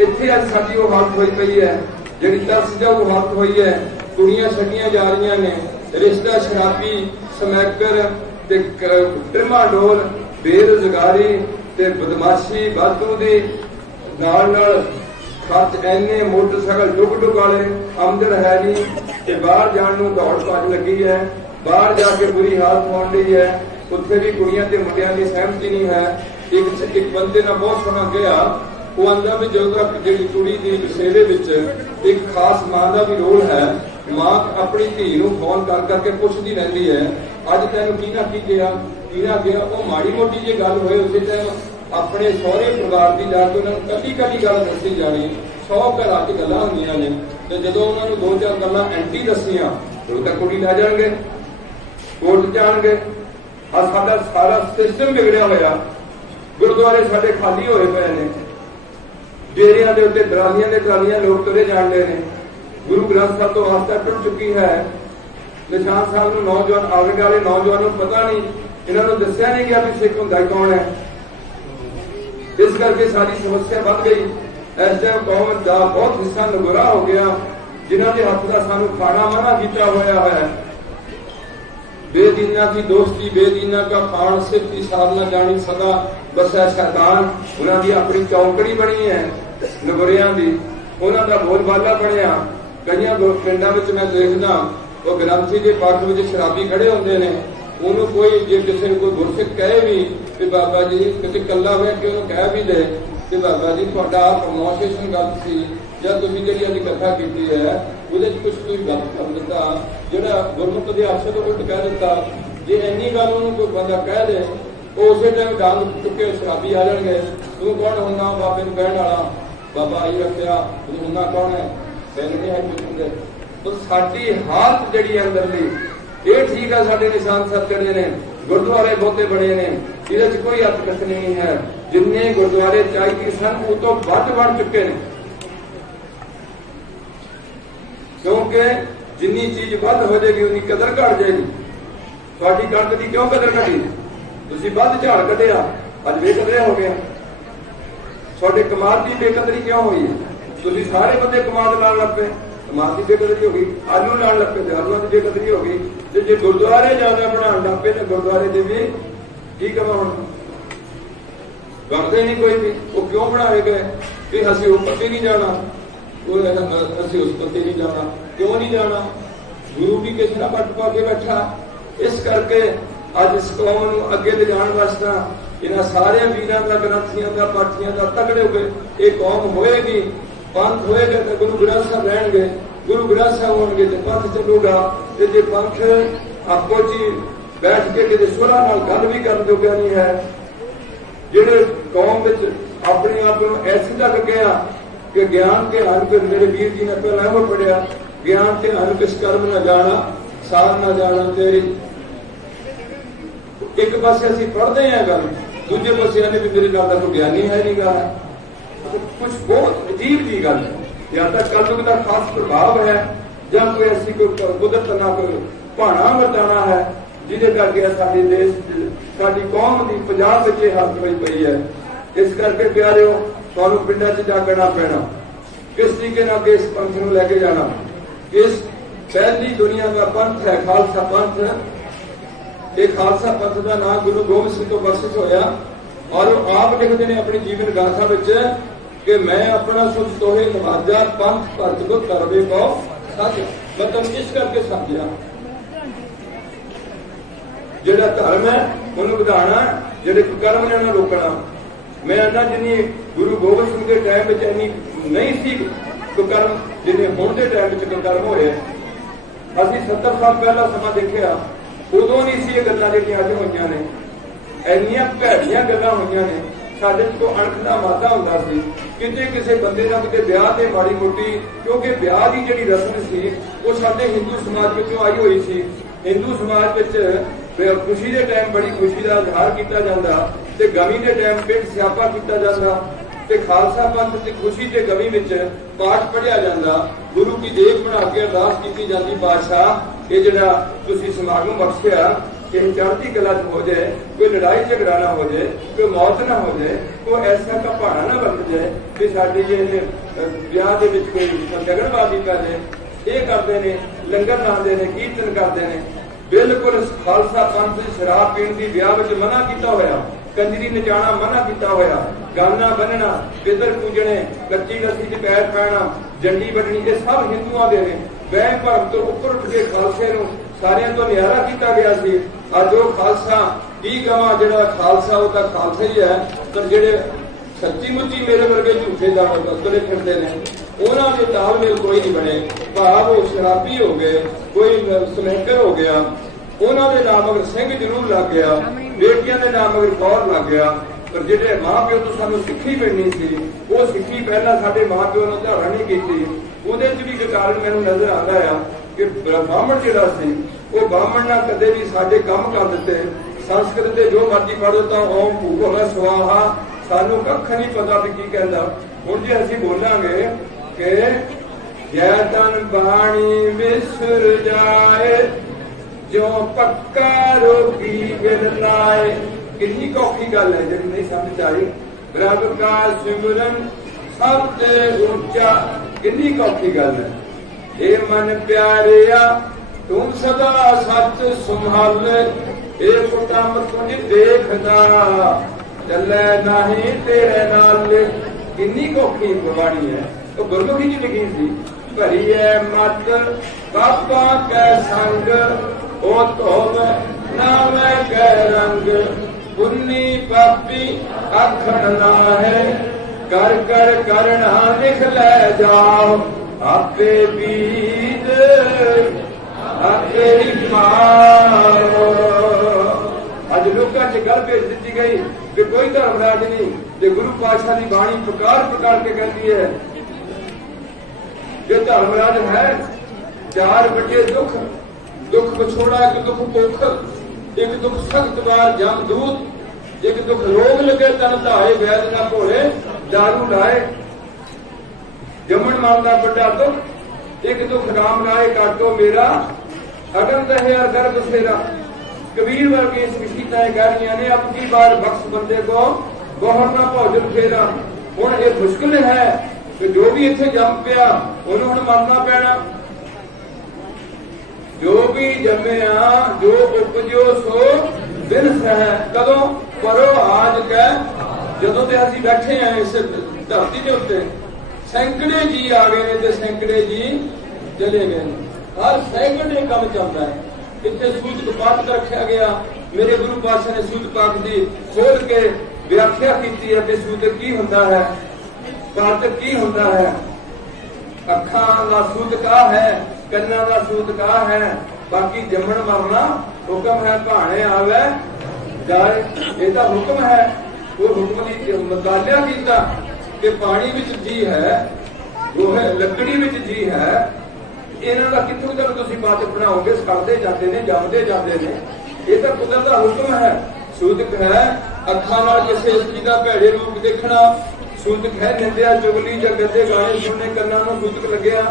इत्थे अज साडी वो हालत होई पई है, जिहड़ी तरस जाऊ हालत हुई है। कुड़ियां छड्डियां जा रही ने, रिश्ता शराबी, समैकर ते ट्रिमाडोल, बेरोजगारी ते बदमाशी वाधू दी, नाल नाल खर्च इन्ने, मोटरसाइकिल डुग डुग वाले, आमदन है नहीं, ते बाहर जाण नूं दौड़ भज लगी है, बाहर जाके बुरी हालत होण लगी है। उत्थे भी कुड़ियां ते मुंडियां दी सहमति नहीं है। एक बंदे ने बहुत सोहना कहा, वो आंदा भी जो जी कुड़ी की बसेरे एक खास मां का भी रोल है। मां अपनी धी नूं फोन कर करके पुछदी रहंदी है, अज तैनूं कीना की गया, कीना गया। वो माड़ी मोटी जी गल होए उस टाइम अपने सहुरे परिवार की जाके उन्होंने कली कली गल दसी जानी। 100 घर च गल्लां हुंदियां ने, ते जदों उन्होंने 2-4 गल्लां एंटी दसियां तो कुड़ी लै जाणगे, कोर्ट जाणगे। आ साडा सारा सिस्टम बिगड़िया होया। गुरुद्वारे साडे खाली होए पए ने, डेरियां दे उत्ते दरालियां दे दरालियां लोग तुरे जाणदे ने। गुरु ग्रंथ साहब तो वास्ता टुट चुकी है। निशान साहब नूं नौजवान आने वाले नौजवानों पता नहीं, इन्होंने दसिया नहीं गया भी सिख हुंदा कौन है। इस करके सारी समस्या बढ़ गई। इस टाइम कौम का बहुत हिस्सा नगुरा हो गया, जिन्हों के हथ का सानू खाना मना किया होया है। बेदीना की दोस्ती, बेदीना का खान, सिख की साधना जानी सदा बसा शैतान। उन्होंने अपनी चौकड़ी बनी है नगुरियां की, उन्होंने बोलबाला बनया। कई पिंडों में मैं देखना, वो ग्रंथी के पक्ष में शराबी खड़े होंगे ने, उन्होंने कोई जे किसी को कोई गुरसिख कहे भी कि बाबा जी किसी कला हुआ कि उन्होंने कह भी दे कि बाबा जी थोड़ा प्रमोशन गल सी या तुसीं जिहड़ी अज कथा की है वो कुछ कोई गल कर दिता जोड़ा गुरमुख के अफसर तो उल्ट कह दिता जे इन्नी गल उन्होंने कोई बंदा कह दे तो उस टाइम डांग चुके शराबी आ जाएंगे तू कौन होना बाबे को कहने वाला बाबा आई रखा तू होना कौन है तैन नहीं है कुछ होंगे तो साडी हालत जिहड़ी अंदरली ये ठीक है साडे निशान साहब चढ़े ने गुरुद्वारे बहुते बने ने ये कोई अर्थ कथ नहीं है जिन्ने गुरुद्वारे चाहिए सन वो तो वध बढ़ चुके हैं क्योंकि जिन्नी चीज वध हो जाएगी उन्नी कदर घट जाएगी थोड़ी कणक की क्यों कदर घटी तुसीं वध झाड़ कढ़िया अज बेकदरे हो गए थोड़े कमाल की बेकदरी क्यों हुई तुसीं सारे बंदे कमाल लाण लग पे कमाल की बेकदरी हो गई आलू लाण लग पे आलूआं की बेकदरी हो गई ते जे गुरुद्वारे ज्यादा बनाउण लग पे तो गुरुद्वारे दे भी की कमा हुण बनते नहीं कोई भी वो क्यों बनाए गए कि असीं उस पत्ते नहीं जाना असीं उस पत्ते नहीं जाना क्यों नहीं जाना गुरु भी किसी ना पट पा के बैठा इस करके अज इस कौम नूं अगे ले जाण वास्ते इन्हां सारे वीरां दा ग्रंथियां दा पाठियां दा तगड़े हो गए ये कौम होएगी पंथ होएगा तो गुरु ग्रंथ साहब रहेंगे गुरु ग्रंथ साहब होंगे तो पंथ चलूगा जे पंथ आपो जी बैठ के किसी सुरा नाल गल भी करन जोगा नहीं है जिहड़े कौम विच अपने आप को ऐसे तक गया कि ज्ञान के हन को मेरे वीर जी ने पहला वो पढ़िया ज्ञान के हन किस कर्म न जाना सार न जाना तेरी एक पासे असीं पढ़ते हैं गल दूजे पासे आने भी मेरे गल का कोई ज्ञानी है नहीं गा कुछ बहुत अजीब जी गल है या तो कलयुग का खास प्रभाव है या कोई ऐसी कोई कुदरत ना कोई भाना वरताना है जिहदे करके साडे देश साडी कौम की पंजाब विच इह हालत होई पई है इस करके प्यारिओ तुहानूं पिंडां 'च जागना पैना किस तरीके नाल इस पंथ नूं लैके जाना इस पहली दुनिया का पंथ है खालसा पंथ ये खालसा पंथ का नाम गुरु गोबिंद सिंह तो बख्शिश होया और वो आप लिखते हैं अपनी जीवन गाथा विच कि मैं अपना सुख तोहे नवाजा पंथ भरत को करवे को सच मतलब इस करके समझिया जिहड़ा धर्म है उन्होंने वधाना जिहड़े कर्म ने उन्हें रोकना मैं अन्ना जिन्नी गुरु गोबिंद सिंह के टाइम में इन्नी नहीं सी कुकर्म जिन्हें हुण के टाइम में कुकर्म होए असीं 70 साल पहला समा देखिया उदों नहीं सी गल्लां जिहड़ियां अज होईयां ने इन्नियां भैड़ियां गल्लां होईयां ने साडे तो अणख दा वाधा हुंदा सी किते किसी बंदे दा किते ब्याह ते माड़ी मोटी क्योंकि ब्याह की जिहड़ी रस्म सी वो साडे हिंदू समाज विचों आई होई सी हिंदू समाज विच खुशी के टाइम बड़ी खुशी का इजहार किया जाता ते गमी के टाइम पेट स्यापा किया जाता ते खालसा पंथ की खुशी के गमी में पाठ पढ़िया जाता गुरु की देख बना के अरदास की जाती बादशाह ये जरा तुसी समागम बख्शिया कि चढ़ती कला हो जाए कोई लड़ाई झगड़ा ना हो जाए कोई मौत ना हो जाए कोई ऐसा का पहाड़ा ना बन जाए कि साडी जे ब्याह दे विच कोई झगड़बाजी कर जाए ये करते हैं लंगर लाते हैं कीर्तन करते हैं बिल्कुल खालसा पंथ शराब पीण की ब्याह में मना किया होया कंजरी नचाना मना किया होया गाना बनना पितर पूजने कच्ची लस्सी च पैर पैना जंडी बटनी ये सब हिंदुओं के ने वह भरम तो उपर उठ के खालसे नूं सारियां तो नियारा किया गया सी अज वो खालसा की कहां जिहड़ा खालसा वो तां खालसा ही है पर जिहड़े सच्ची मुच्ची मेरे वर्गे झूठे दावे तुरे फिरदे ने उन्हां दे तालमेल कोई नहीं बने भाव वो शराबी हो गए कोई समैकर हो गया उन्हां दे नाम अगर सिंह जरूर लग गया बेटियां दे नाम अगर कौर लग गया पर जिहड़े मां प्यो तो सानूं सिੱਖੀ मिलनी सी वो सिੱਖੀ पहला साडे मां प्यो ने धारण नहीं कीती ਉਹਦੇ ਚ ਵੀ ਇੱਕ ਕਾਰਨ ਮੈਨੂੰ ਨਜ਼ਰ ਆਉਂਦਾ ਆ ਕਿ ਬ੍ਰਾਹਮਣ ਜਿਹੜਾ ਸੀ ਉਹ ਬ੍ਰਾਹਮਣ ਨਾਲ ਕਦੇ ਵੀ ਸਾਡੇ ਕੰਮ ਕਰ ਦਿੱਤੇ ਸੰਸਕ੍ਰਿਤ ਦੇ ਜੋ ਮਰਜ਼ੀ ਪੜ੍ਹੋ ਤਾਂ ਓਮ ਭੂਗੋਲਾ ਸਵਾਹਾ ਸਾਨੂੰ ਕੱਖ ਨਹੀਂ ਪਤਾ ਵੀ ਕੀ ਕਹਿੰਦਾ ਹੁਣ ਜੇ ਅਸੀਂ ਬੋਲਾਂਗੇ ਕਿ ਜੈ ਤਨ ਬਾਣੀ ਵਿਸਰ ਜਾਏ ਜੋ ਪੱਕਾ ਰੋਗੀ ਬਿਨ ਲਾਏ ਕਿੰਨੀ ਔਖੀ ਗੱਲ ਹੈ ਜਿਹੜੀ ਨਹੀਂ ਸਮਝ ਆਈ ਰੱਬ ਦਾ ਸਿਮਰਨ ਸਭ ਤੇ ਉੱਚਾ कितनी औखी गल है हे मन प्यारिया तुम सदा सच संभाल हे कुटम तुझ देखदा चले नहीं तेरे नाल कितनी औखी बाणी है तो गुरमुखी जी लिखी थी भरी है मत बाबा कै संग ओ तो नाम कै रंग पुन्नी पापी आखण ना है, कर कर करना लिख ले जाओ, आपे बीज आपे मारो। अज लोगों च गल भेज दी गई कि कोई धर्मराज नहीं, जो गुरु पातशाह की बाणी प्रकार प्रकार के कहती है जो धर्मराज है, चार बड़े दुख, दुख पछोड़ा, एक दुख भुख, एक दुख सख्त बार जमदूत, एक दुख रोग लगे तन धाए, वैद ना भोले दारू लाए, जमन मारना बड़ा दुख, एक दुख राम राय काटो मेरा, अगन रहे गर्भ सेरा। कबीर वर्गी इस विशीताएं कह रही ने, अब की बार बख्श बंदे को बहुत ना भोजन फेरा। हुण ये मुश्किल है कि जो भी इत्थे जम पिया उन्होंने मरना पैना। जो भी जमया जो उपजो सो दिन सह, कदों परो आज कै, जदों ते असीं बैठे हैं इस धरती के उत्ते, सैकड़े जी आ गए ने ते सैकड़े जी चले गए। हर सैकड़े कम चलता है। इतने सूचक पाठ रखा गया, मेरे गुरु पातशाह ने सूचक पाठ की खोल के व्याख्या की है कि सूचक की होता है, पाठक की होता है। अखा का सूचक है, कन्ना का सूचक है, बाकी जमन मरना हुक्म है, भाने आवे जाए, यह हुक्म है। वो हुक्म की मुतालिया किया कि पानी विच जी है, वो है लकड़ी विच जी है, इन्हों का कितों तक तुम बात बनाओगे, सड़ते जाते हैं, जमते जाते हैं। ये तो कुदरत का हुक्म है। सूचक है अखा नाल किसी चीज का भैड़े रूप देखना, सूचक है निंदिया चुगली या गंदे गाने सुनने कन्ना नूं सूचक लग्या,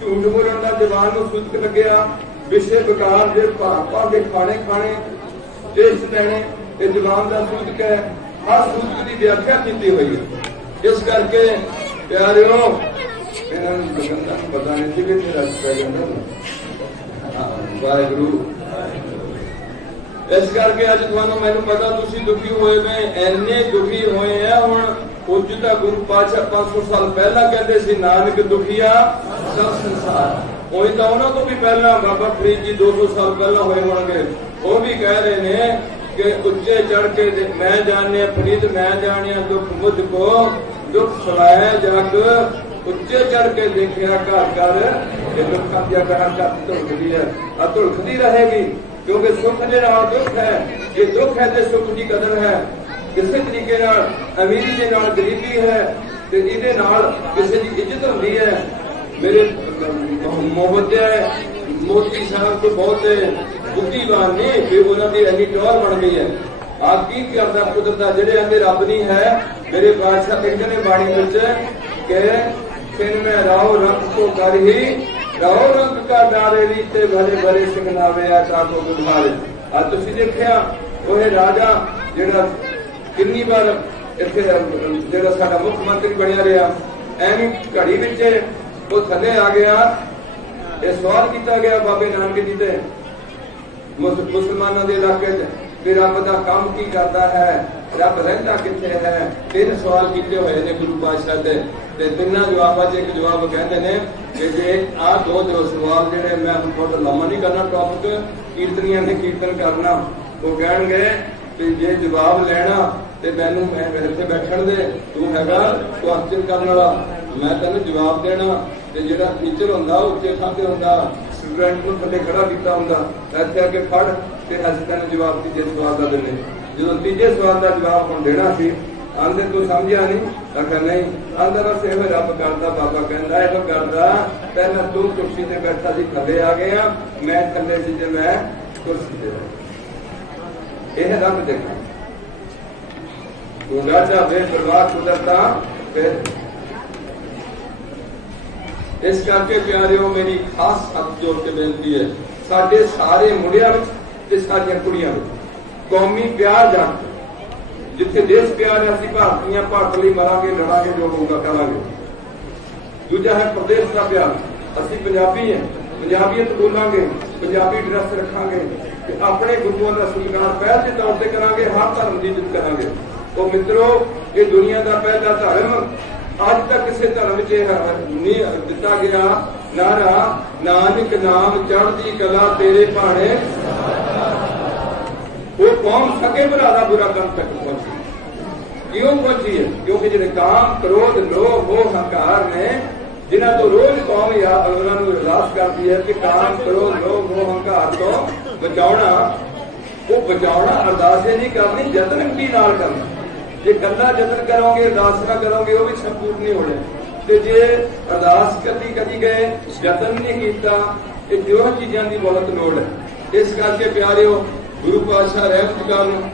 झूठ बोलण दा जबान नूं सूचक लग्या, विषय विकार दे भापां दे खाने खाने देश देने, ये जबान का सूचक है। हर सूचक की व्याख्या की हुई है। इस करके प्यारिओ पता नहीं थी वाहगुरु, इस करके अज तुहानू मैनू पता तुसी दुखी होए में इन्ने दुखी होए हैं। हुण पूजता गुरु पातशाह 500 साल पहला कहते सी नानक दुखिया सब संसार। उही तो उन्होंने तो भी पहला बाबा फरीद जी 200 साल पहला होए होंगे, वो भी कह रहे हैं कि उच्चे चढ़ के मैं जाने फरीद मैं जाने दुख मुझको, दुख सुनाया जग उच्चे चढ़ के देखिया घर घर, ये दुखा दिया घर धुलकती है, धुलकती रहेगी। क्योंकि सुख के नाल दुख है, ये दुख है तो सुख की कदर है। किसी तरीके अमीरी के नाल गरीबी है, तो इहदे नाल किसी की इज्जत होती है। मेरे मोहब्बत मोदी साहब को बहुत बुद्धिमान ने, फिर उन्होंने इन्नी टौर बन गई है। आप की करता कुदरत जेडे आंदे रब नहीं है। मेरे बादशाह कहते ने बाणी विच के फिर मैं राव रंग को कर ही, राव रंग का डारे रीते भरे भरे सिंगनावे आचा को गुधारे। आज तुसी देखिया वो राजा जेड़ा कितनी बार इत्थे जेड़ा साडा मुख मंत्री बनया रहा, एवं घड़ी विच वो थले आ गया। ये सवाल किया गया बाबे नानक जी से मुसलमानों के इलाके फिर रब का काम की करता है, रब रहिंदा किथे है। 3 सवाल किए हुए ने गुरु पातशाह से, तिना जवाबों से एक जवाब कहते हैं कि जे आ 2 सवाल जेडे मैं बहुत लंबा नहीं करना टॉपिक, कीर्तनिया ने कीर्तन करना, वो कह कि जे जवाब लेना तो मैनू इत्थे बैठण दे, तू हैगा क्वेश्चन करने वाला, मैं तेन जवाब देना। तो जो टीचर होंदा उच्चे थां ते होंदा, स्टूडेंट को थले खड़ा किया होंदा, इत्थे आके फड़ के असीं तेन जवाब तीजे सवाल का देने। जो तीजे सवाल का जवाब हम देना सी, आंदे तू समझिया नहीं, आखिर नहीं आंदा बस यह रब करता। बाबा कहता यह करता, पहला तू कुर्सी से बैठा सी, थले आ गया, मैं थले सी ते मैं कुर्सी ते। यह रब देखा राजा बेपरवाह कुदरता। इस करके प्यारियों मेरी खास हथ जोड़ के बेनती है, साडे सारे मुंडियां ते साडियां कुड़ियां कौमी प्यार जान, जिथे देश प्यार है असीं भारतीय भारत लई मरांगे लड़ांगे जो होगा करांगे। दूजा है प्रदेश का प्यार, असीं पंजाबी हैं, पंजाबीयत बोलांगे, पंजाबी ड्रेस रखांगे, अपने गुरुओं का सत्कार पहल के तौर पर करांगे, हर धर्म की इज्जत करांगे। तो मित्रों ये दुनिया का पहला धर्म अज तक किसी धर्म नहीं दिता गया नारा, नानक नाम चढ़दी कला तेरे भाणे। वो कौम सके भरा का बुरा काम तक पहुंची। क्यों पहुंची है? क्योंकि जिन्हें काम, क्रोध, लोभ, मोह, हंकार ने जिन्हें तो रोज कौम उन्होंने अरदास करती है कि काम, क्रोध, लोभ, मोह, हंकार तो बचाना। वो बचाना अरदास नहीं करनी, जतन की नाल करना। जे कला जतन करोगे, अरदास ना करोगे, वो भी संपूर्ण नहीं होने। तो जे अरदास कदी गए, जतन नहीं किया, ये जो चीजों की बहुत लोड़ है। इस करके प्यारिओ, गुरु पातशाह रहमत करन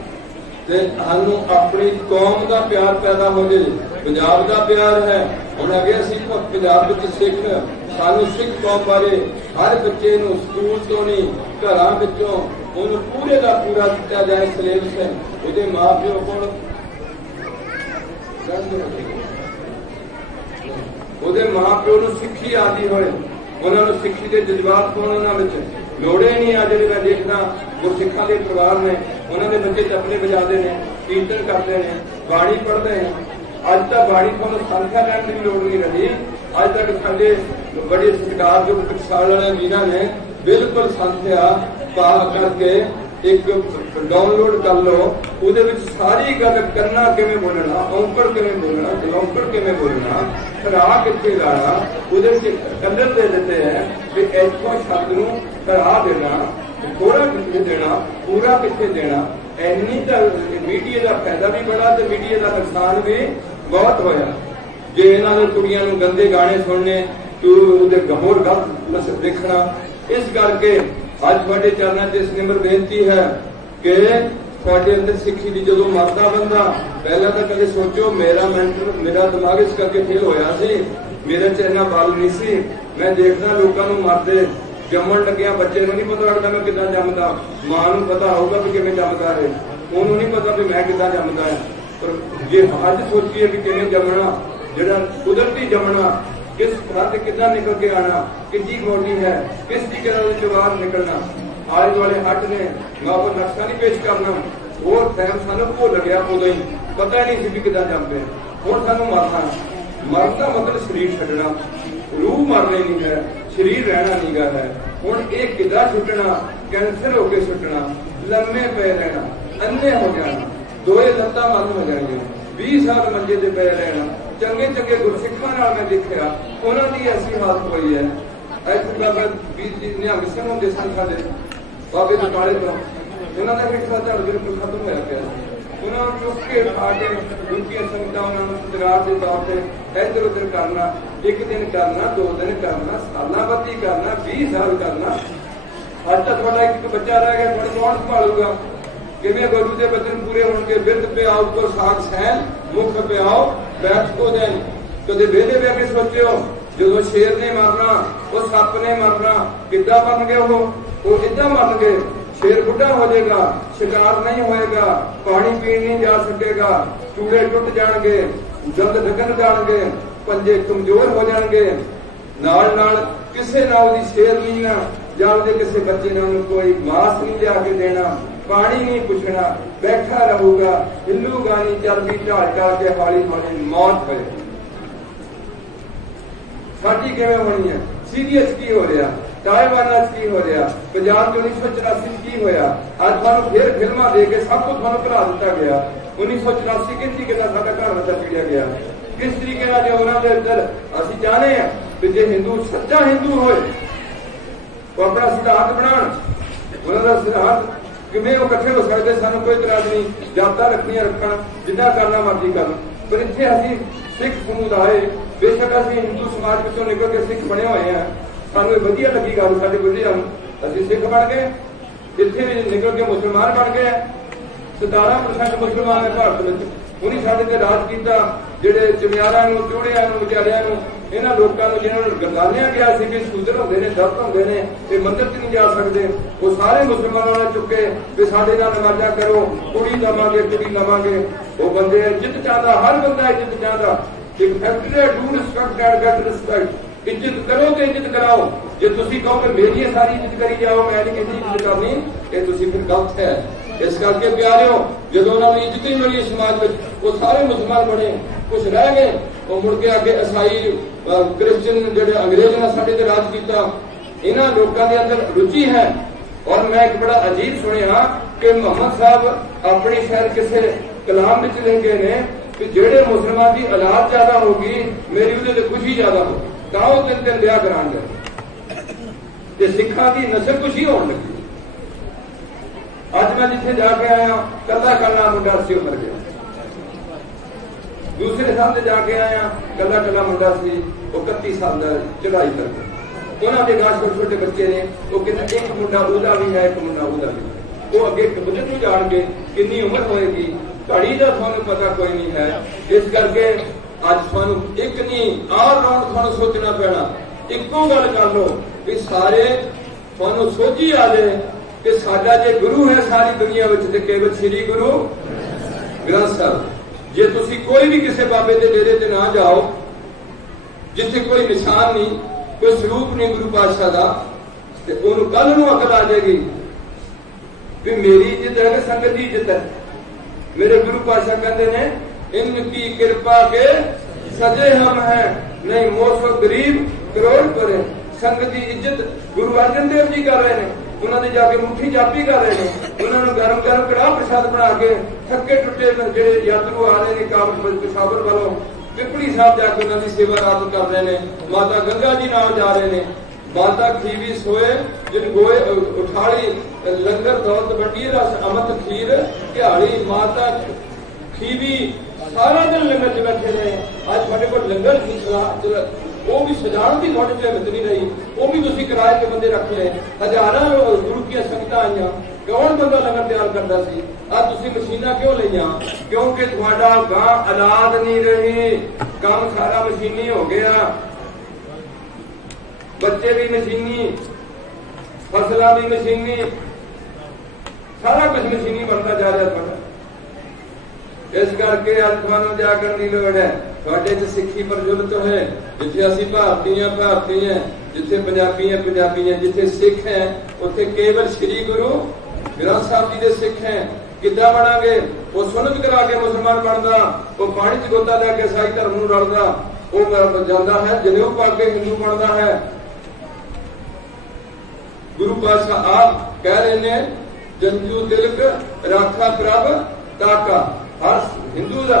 ते सानू अपनी कौम का प्यार पैदा हो जाए, पंजाब का प्यार है। हुण अगे असीं पंजाब विच सिख, सानू सिख कौम बारे हर बच्चे नूं स्कूल तो नहीं, घरां विचों उन्हें पूरे का पूरा किया जाए सिलेबस है। उहदे माँ प्यो कोल उहदे माँ प्यो नूं सिक्खी आदि होए, उन्होंने सिक्खी के जज्बात होण उन्हां विच लोड़े नहीं। आ जिहड़े मैं देखना गुरसिखां के परिवार ने, उन्होंने बच्चे तबले बजाते हैं, कीर्तन करते हैं, बाणी पढ़ते हैं। अज तक बाणी को संख्या लैन की लोड़ नहीं रही। अज तक साडे बड़े सत्कार जो टकसाल वाले वीरां ने बिल्कुल संख्या पा करके एक डाउनलोड कर लो, उहदे विच सारी गल करना किवें बोलना, औंकड़ किवें बोलना, गलौंकड़ किवें बोलना, खरा कित्थे लाना, उहदे विच कलर दे देते हैं कि इथों शब्द नूं खरा देना, थोड़ा कित्थे देना, पूरा कित्थे देना। इन्नी तो मीडिया का फायदा भी बड़ा ते मीडिया का नुकसान भी बहुत होया। जे इन्हां दे कुड़ियां नूं गंदे गाने सुनने, तो उहदे होर गलत देखना। इस करके अज तुहाडे चरणों च इस निम्र बेनती है कि तुहाडे अंदर सिक्खी दी जदों मरदा बंदा, पहला तो कदे सोचो मेरा दिमाग इस करके फेल होया सी, मेरे च इन्ना बल नहीं सी। मैं देखदा लोकां नूं मरदे, जम्मण लग्या बच्चे नूं नहीं पता लगदा मैं किदां जमदा, मां नूं पता होगा भी किवें जमदा है, उहनूं नहीं पता भी मैं किदां जमदा है। पर जे अज सोचीए कि किवें जमना, जिहड़ा कुदरती जमना, किस तरह कितना निकल के आना, कितनी मोटी है, किस तरीके से बाहर निकलना। आज वाले हट ने मैं वो नक्शा नहीं पेश करना, वो टाइम सानू भुल गया, उदों ही पता नहीं सी कितना जमते। हुण सानू मरना मतलब शरीर छड्डना, रूह मरनी नहीं है, शरीर रहना नहीं गा है। हुण एक किदा छुटना, कैंसर होके छुटना, लम्मे पे रहना, अन्ने हो जाना, दोए लत्तां बंद हो जाएंगे, 20 साल मंजे ते पे रहना। चंगे चंगे गुरसिखां नाल मैं देखिया, उन्हां दी ऐसी हालत हुई है। ऐसे बाबा बीस निहंग सिंह होंदे सन साडे बाबे बटाले तो, उन्हां दा हिस्सा धड़ बिल्कुल खत्म होया पिया। उन्हां नूं चुक के उठा के उनकी संगतां उन्हां नूं सत्कार दे तौर ते इधर उधर करना, एक दिन करना, 2 दिन करना, सालां बत्ती करना, 20 साल करना। अज तक तुहाडा एक बच्चा रह गया, तुहानूं कौन संभालूगा? किवें गुरु के वचन पूरे होणगे? बिरध पे आओ को साग सैन, मुख पे आओ बैठ को देन। कदे वेले वे के सोचियो, जो शेर ने मरना, वो सप ने मरना, किद्दां मर गए वो इद्दां मर गए। शेर बुढ़ा हो जाएगा, शिकार नहीं होएगा, पानी पीन नहीं जा सकेगा, चूड़े टुट जाएंगे, दंद ढकन जाएंगे, पंजे कमजोर हो जाएंगे। नाल नाल किसे नाल दी शेर नहीं ना जाते, किसी बच्चे ने उन्हें कोई मांस नहीं लिया के देना, पानी नहीं पुछना, बैठा रहूगा, हिलूगा नहीं, चलती ढाल ढाल के हौली हौली मौत होए। साडी किवें होनी है? सीरीयस की हो रहा, टाइवाना की हो रहा, पंजाब 1984 की होया। अज तुहानूं फिर फिल्मां दे के सब कुछ तुहानूं भुला दिता गया। 1984 किस तरीके नाल साडा घर बच्चा पीड़िया गया, किस तरीके नाल जो उन्हां दे अंदर असीं चाहते हैं कि जे हिंदू सच्चा हिंदू होए वो अपना सिद्धांत बनाण, उन्हां दा सिद्धांत किवें वो इकट्ठे हो सकते, सानूं कोई इतराज नहीं, जातां रखनियां रखण, जिन्ना करना मर्जी करन। पर इत्थे असीं सिख समुदाय, बेशक असीं हिंदू समाज विचों निकल के सिख बने हुए हैं, सानूं वधिया लगी गल साडे बुढ़ियां नूं, असीं सिख बन गए, इत्थे भी निकल के मुसलमान बन गए। 17% मुसलमान है भारत विच, उन्हीं साडे ते राज कीता। जिहड़े चमियारां नूं, चूड़ियां नूं, विचारियां नूं, इन्हां लोकां नूं जिन्हां नूं गरदानिया गया सी कि शूदर होंदे ने, दस्त होंदे ने, ते मंदिर च नहीं जा सकदे, वो सारे मुसलमानां ने चुके कि साडे नाल नमाज़ां करो, कुड़ी लवांगे, कुड़ी लवांगे। वो बंदे इज्जत चाहता, हर बंदा इज्जत चाहता। एक फैक्टरी है, do respect and get respect. इज्जत करो तो इज्जत कराओ। जे तुसीं कहो कि मेरी सारी इज्जत करी जाओ, मैं नहीं किसी इज्जत करनी, ये तुसीं फिर गलत है। इस करके प्यारिओ, जो उन्होंने इज्जत ही मिली समाज में, वो सारे मुसलमान बने, कुछ रह गए, वो मुड़ के आगे ईसाई क्रिश्चियन जो अंग्रेज ने साडे ते राज किया। इन्हां लोकां दे अंदर रुचि है और मैं एक बड़ा अजीब सुनिया कि मोहम्मद साहब अपनी शायद किसी कलाम में लिखे ने कि जेड़े मुसलमान की औलाद ज्यादा होगी मेरी उहदे ते खुशी ज्यादा होगी तां वो 3-3 ब्याह करांगे ते सिखां की नस्ल खुशी होने लगी। अज मैं जिथे जाके आया कला कला मुंडा सी मर गया, दूसरे साल से जाके आया कला कला मुंडा सी 31 साल का चढ़ाई कर गया। उन्होंने गांव छोटे छोटे बच्चे ने वो कहते एक मुंडा उहदा भी है एक मुंडा उहदा भी है, वो अगे बुजुर्ग नूं जाण के कितनी उम्र होएगी घड़ी का थानू पता कोई नहीं है। इस करके अज थानू एक नहीं आल राउंड थानू सोचना पैना, इको गल कर लो कि सारे थानू सोची आ जाए कि साडा जे गुरु है सारी दुनिया विच ते केवल श्री गुरु ग्रंथ साहिब। जे तुसी कोई भी किसी बाबे के डेरे ते ना जाओ जिथे कोई निशान नहीं कोई स्वरूप नहीं गुरु पातशाह का, ते उन्होंने कल नूं अकल आ जाएगी कि मेरी इज्जत है कि संगत की इज्जत है। मेरे गुरु पातशाह कहते हैं इनकी कृपा के सजे हम हैं नहीं मोसो गरीब करोड़ करे। संगत की इज्जत गुरु अर्जन देव जी कर रहे हैं, उन्होंने जाके मुट्ठी जापी कर रहे हैं, उन्होंने गरम गरम कड़ाह प्रसाद बना के थके टुटे जो यात्रु आ रहे हैं काबल पिशावर वालों पिपली साहब जाके उन्होंने सेवा रात कर रहे हैं। माता गंगा जी नाल जा रहे हैं, माता खीवी सोए जिन गोए उठाली लंगर दौलत बटी रस अमृत खीर ध्याड़ी माता खीवी सारा दिन लंगर च बैठे रहे। अज थोड़े को लंगर वो भी सजाण की थोड़े च हिम्मत नहीं रही, वो भी तुम किराए के बंदे रख ले, हजारों गुरु की संगत आईया, कौन बंदा लंगर तैयार करता सी। आज तुम मशीना क्यों लिया? क्योंकि थोड़ा गांव औलाद नहीं रही, काम सारा मशीनी हो गया, बच्चे भी मशीनी, फसल भी मशीनी, सारा कुछ मशीनी बनता जा रहा है। इस करके अज थानू जागरण की लोड़ है। थोड़े च सिक्खी प्रज्वलित है, जिथे असीं भारती हैं भारती हैं, जिथे पंजाबी हैं पंजाबी हैं, जिथे सिख हैं उत्थे केवल श्री गुरु ग्रंथ साहिब जी के सिख हैं। किद्दां बनांगे? वो सुनत करा के मुसलमान बनदा, वो पानी च गोता लैके ईसाई धर्म नूं रलदा, वो जांदा है जनेऊ पा के हिंदू बनदा है। गुरु पातशाह आप कह रहे हैं जंजू तिलक राखा प्रभ ताका। हर हिंदू का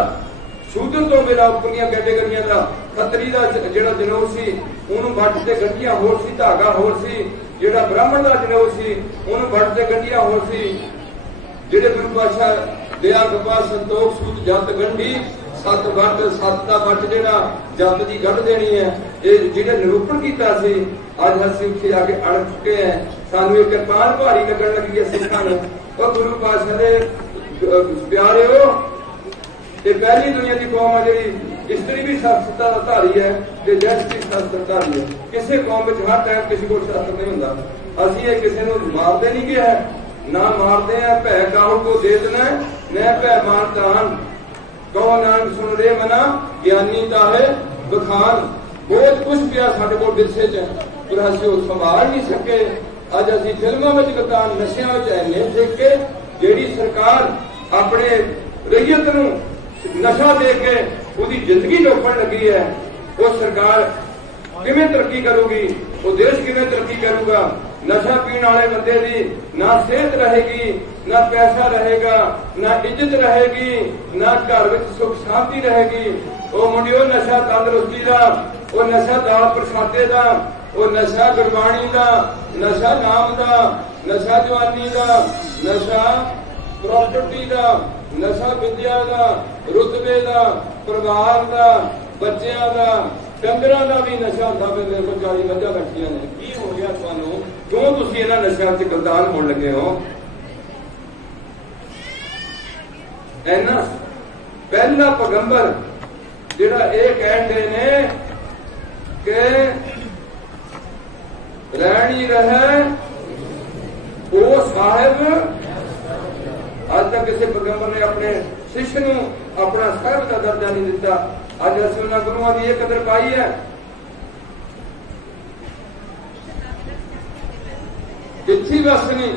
शूद्र तो मेरा उपरिया कैटेगरियां का खतरी का जिहड़ा जनेऊ सी उहनूं बट ते गंढियां होर सी, धागा होर सी, जिहड़ा ब्राह्मण का जनेऊ सी उहनूं बट ते गंढियां होर सी। जिहड़े गुरु पातशाह दया कृपा संतोख सूत जत गंढी सत वट सत का वट जिहड़ा जत दी गढ़ देनी है, ये जिहड़े निरूपण कीता सी अज असीं उत्थे आके अड़ चुके हैं। सानूं एक किरपान भारी लगन लगी है सिखां नूं। और गुरु पातशाह दे प्यारे हो, ये पहली दुनिया की कौम है जी स्त्री भी सत्ता धारी है, जेंट्स भी शस्त्र धारी है। किसी कौम में हर टाइम किसी को शस्त्र नहीं होंगे। असीं ये किसी को मारते नहीं गया है, ना मारते हैं। भै काहू को दे देना न भै मान तान, कहो नानक सुन रे मना ज्ञानी ताहे बखान। बहुत कुछ पिया साडे कोल विरसे च, पर असीं संभाल नहीं सके। अज असीं फिल्मां विच कतान नशियां विच इन्ने सिख के जिहड़ी सरकार अपने रईयत नूं नशा दे के उसकी जिंदगी रोकण लगी है, वो सरकार किवें तरक्की करूगी, वो देश किवें तरक्की करूगा? नशा पीने वाले बंदे की ना सेहत रहेगी, ना पैसा रहेगा, ना इज्जत रहेगी, ना घर में सुख शांति रहेगी। वो मुंडियो नशा तंदुरुस्ती का, वो नशा दाल प्रसादे का, वो नशा गुरबाणी का, नशा नाम का, नशा जवानी का, नशा प्रॉपर्टी का, नशा विद्या का, रुतबे का, परिवार का, बच्चों का, डंगरां का भी नशा होंदा। मेरे को 40 मझां रखियां ने, की हो गया तुहानूं? क्यों तुसीं इन्हां नशियां च गलतान होण लगे हो? ऐना पहला पैगंबर जिहड़ा ये कहते ने कि रहनी रहे वो साहिब। आज तक किसी पैगंबर ने अपने शिष्य नूं अपना साहिब का दर्जा नहीं दिता। अज असीं उन्हां गुरुआं दी कदर पाई है। इत्थे बस नहीं,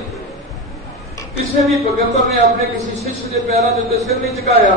किसी भी पैगंबर ने अपने किसी शिष्य के पैरों के उत्ते सिर नहीं झुकाया।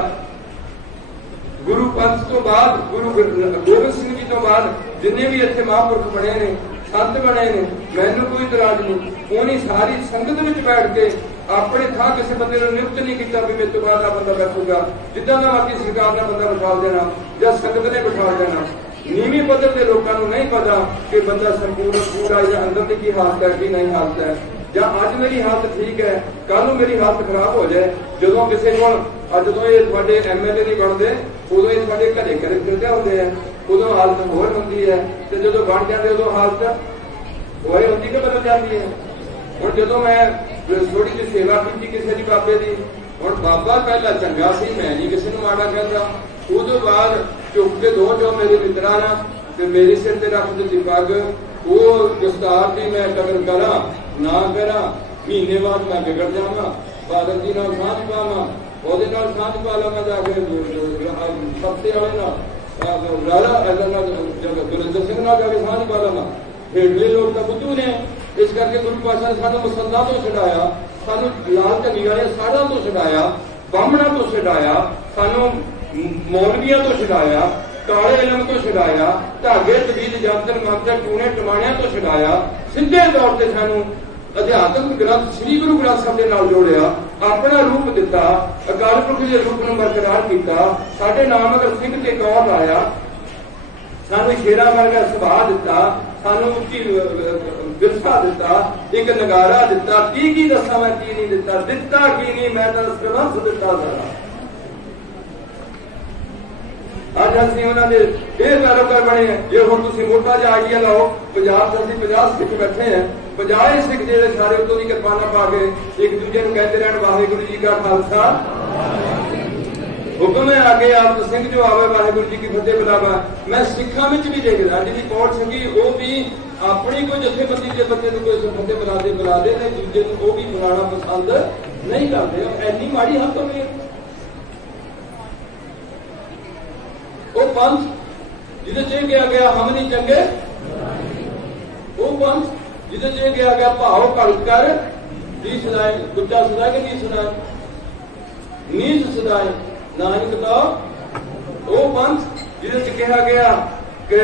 गुरु पंथ तो बाद, गुरु गोबिंद सिंह जी तो बाद जिन्ने भी इत्थे महापुरख बने ने संत बने ने, मैनू कोई इतराज नहीं। उन्हें सारी संगत में बैठ के अपने थां किसी बंदे ने नियुक्त नहीं किया भी मेरे तो बाद आ बंदा बैठूगा, जिदा का मर्जी सरकार ने बंदा बिठा देना या संगत ने बिठा देना। नीवी पद्धर के लोगों को नहीं पता कि बंदा संपूर्ण पूरा या अंदर की हालत है कि नहीं हालत है, या अज मेरी हालत ठीक है कल मेरी हालत खराब हो जाए। जो किसी को जो ये MLA नहीं बनते उदों ये घरे घरे फिरते होंगे हैं, उदों हालत होर होंगी है, तो जो बन जाते उदों हालत वही होती कि बदल जाती है। हुण जो मैं थोड़ी जी सेवा की किसी की बाबे की, हुण बाबा पहला चंगा सी, मैं नहीं किसी को माड़ा कहता। उदों बाद चुक के दो जो मेरे मित्रा ना ते मेरे सिर ते रख दी पग, वो दस्तार की मैं कदर करा ना करा, महीने बाद मैं बिगड़ जावा, बादल जी नाल सांझ पावा, ਉਹਦੇ ਨਾਲ ਸਾਂਝ ਪਾ ਲਵਾਂ ਜਾ ਕੇ ਸੱਤੇ ਵਾਲੇ ਨਾਲ ਰਾਜਾ ਗੁਰਿੰਦਰ ਸਿੰਘ ਨਾਲ ਜਾ ਕੇ ਸਾਂਝ ਪਾ ਲਵਾਂ। ਹੇਠਲੇ ਲੋਕ ਤਾਂ ਬੁੱਧੂ ਨੇ, ਇਸ ਕਰਕੇ ਗੁਰੂ ਪਾਤਸ਼ਾਹ ਨੇ ਸਾਨੂੰ ਮਸੰਦਾਂ ਤੋਂ ਛਡਾਇਆ, ਸਾਨੂੰ ਲਾਲ ਧਨੀ ਵਾਲੇ ਸਾਧਾਂ ਤੋਂ ਛਡਾਇਆ, ਬਾਹਮਣਾਂ ਤੋਂ ਛਡਾਇਆ, ਸਾਨੂੰ ਮੌਲਵੀਆਂ ਤੋਂ ਛਡਾਇਆ, ਕਾਲੇ ਇਲਮ ਤੋਂ ਛਡਾਇਆ, ਧਾਗੇ ਤਵੀਜ਼ ਜੰਤਰ ਮੰਤਰ ਟੂਣੇ ਟਮਾਣਿਆਂ ਤੋਂ ਛਡਾਇਆ। ਸਿੱਧੇ ਤੌਰ ਤੇ ਸਾਨੂੰ ਅਧਿਆਤਮਿਕ ਗ੍ਰੰਥ ਸ੍ਰੀ ਗੁਰੂ ਗ੍ਰੰਥ ਸਾਹਿਬ ਦੇ ਨਾਲ ਜੋੜਿਆ, ਆਪਣਾ ਰੂਪ ਦਿੱਤਾ, ਅਕਾਲ ਪੁਰਖ ਦੇ ਰੂਪ ਨੂੰ ਬਰਕਰਾਰ ਕੀਤਾ, ਸਾਡੇ ਨਾਮ ਅਗਰ ਸਿੰਘ ਤੇ ਕੌਰ ਆਇਆ, ਸਾਨੂੰ ਸ਼ੇਰਾਂ ਵਰਗਾ ਸੁਭਾਅ ਦਿੱਤਾ, ਸਾਨੂੰ ਉੱਚੀ ਵਿਰਸਾ ਦਿੱਤਾ, ਇੱਕ ਨਗਾਰਾ ਦਿੱਤਾ। ਕੀ ਦੱਸਾਂ ਮੈਂ ਕੀ ਨਹੀਂ ਦਿੱਤਾ, ਦਿੱਤਾ ਕੀ ਨਹੀਂ ਮੈਂ ਤਾਂ ਸਰਬੰਸ ਦਿੱਤਾ ਸਾਰਾ। ਅੱਜ ਅਸੀਂ ਉਹਨਾਂ ਦੇ ਇਹ ਪੈਰੋਕਾਰ ਬਣੇ ਆ। ਜੇ ਹੁਣ ਤੁਸੀਂ ਮੋਟਾ ਜਿਹਾ ਆਈਡੀਆ ਲਾਓ, ਪੰਜਾਬ ਚ ਅਸੀਂ 50 ਸਿੱਖ ਬੈਠੇ ਆ, 50 ਸਿੱਖ ਜਿਹੜੇ ਸਾਰੇ ਉਤੋਂ ਦੀ ਕਿਰਪਾਨਾਂ ਪਾ ਕੇ ਇੱਕ ਦੂਜੇ ਨੂੰ ਕਹਿੰਦੇ ਰਹਿਣ ਵਾਹਿਗੁਰੂ ਜੀ ਕਾ ਖਾਲਸਾ ਹੁਕਮ ਹੈ ਆਗੇ ਆਪ ਸਿੰਘ ਜੋ ਆਵੇ ਵਾਹਿਗੁਰੂ ਜੀ ਕੀ ਫਤਿਹ ਬੁਲਾਵਾ। ਮੈਂ ਸਿੱਖਾਂ ਵਿੱਚ ਵੀ ਦੇਖਦਾ ਜਿਹਦੀ ਪੌੜ ਸੰਗੀ ਉਹ ਵੀ ਆਪਣੀ ਕੋਈ ਜਥੇਬੰਦੀ ਦੇ ਬੰਦੇ ਨੂੰ ਕੋਈ ਫਤਿਹ ਬੁਲਾ ਦੇ ਨੇ, ਦੂਜੇ ਨੂੰ ਉਹ ਵੀ ਬੁਲਾਉਣਾ ਪਸੰਦ ਨਹੀਂ ਕਰਦੇ। ਐਨੀ ਮਾੜੀ ਹੱਥ ਹੋਵੇ ਉਹ ਪੰਥ ਜਿਹਦੇ ਚ ਗਿਆ ਹਮ ਨਹੀਂ ਚੰਗੇ, ਉਹ ਪੰਥ ਜਿਹਦੇ ਚ ਗਿਆ ਭਾਵ ਭਗਤ ਕਰ ਦੀ ਸਦਾਏ, ਗੁੱਜਾ ਸਦਾ ਕੇ ਨੀ ਸਦਾਏ, ਨੀਚ ਸਦਾਏ ਨਾਨਕ ਦਾ। ਉਹ ਪੰਥ ਜਿਹਦੇ ਚ ਕਿਹਾ ਗਿਆ ਕਿ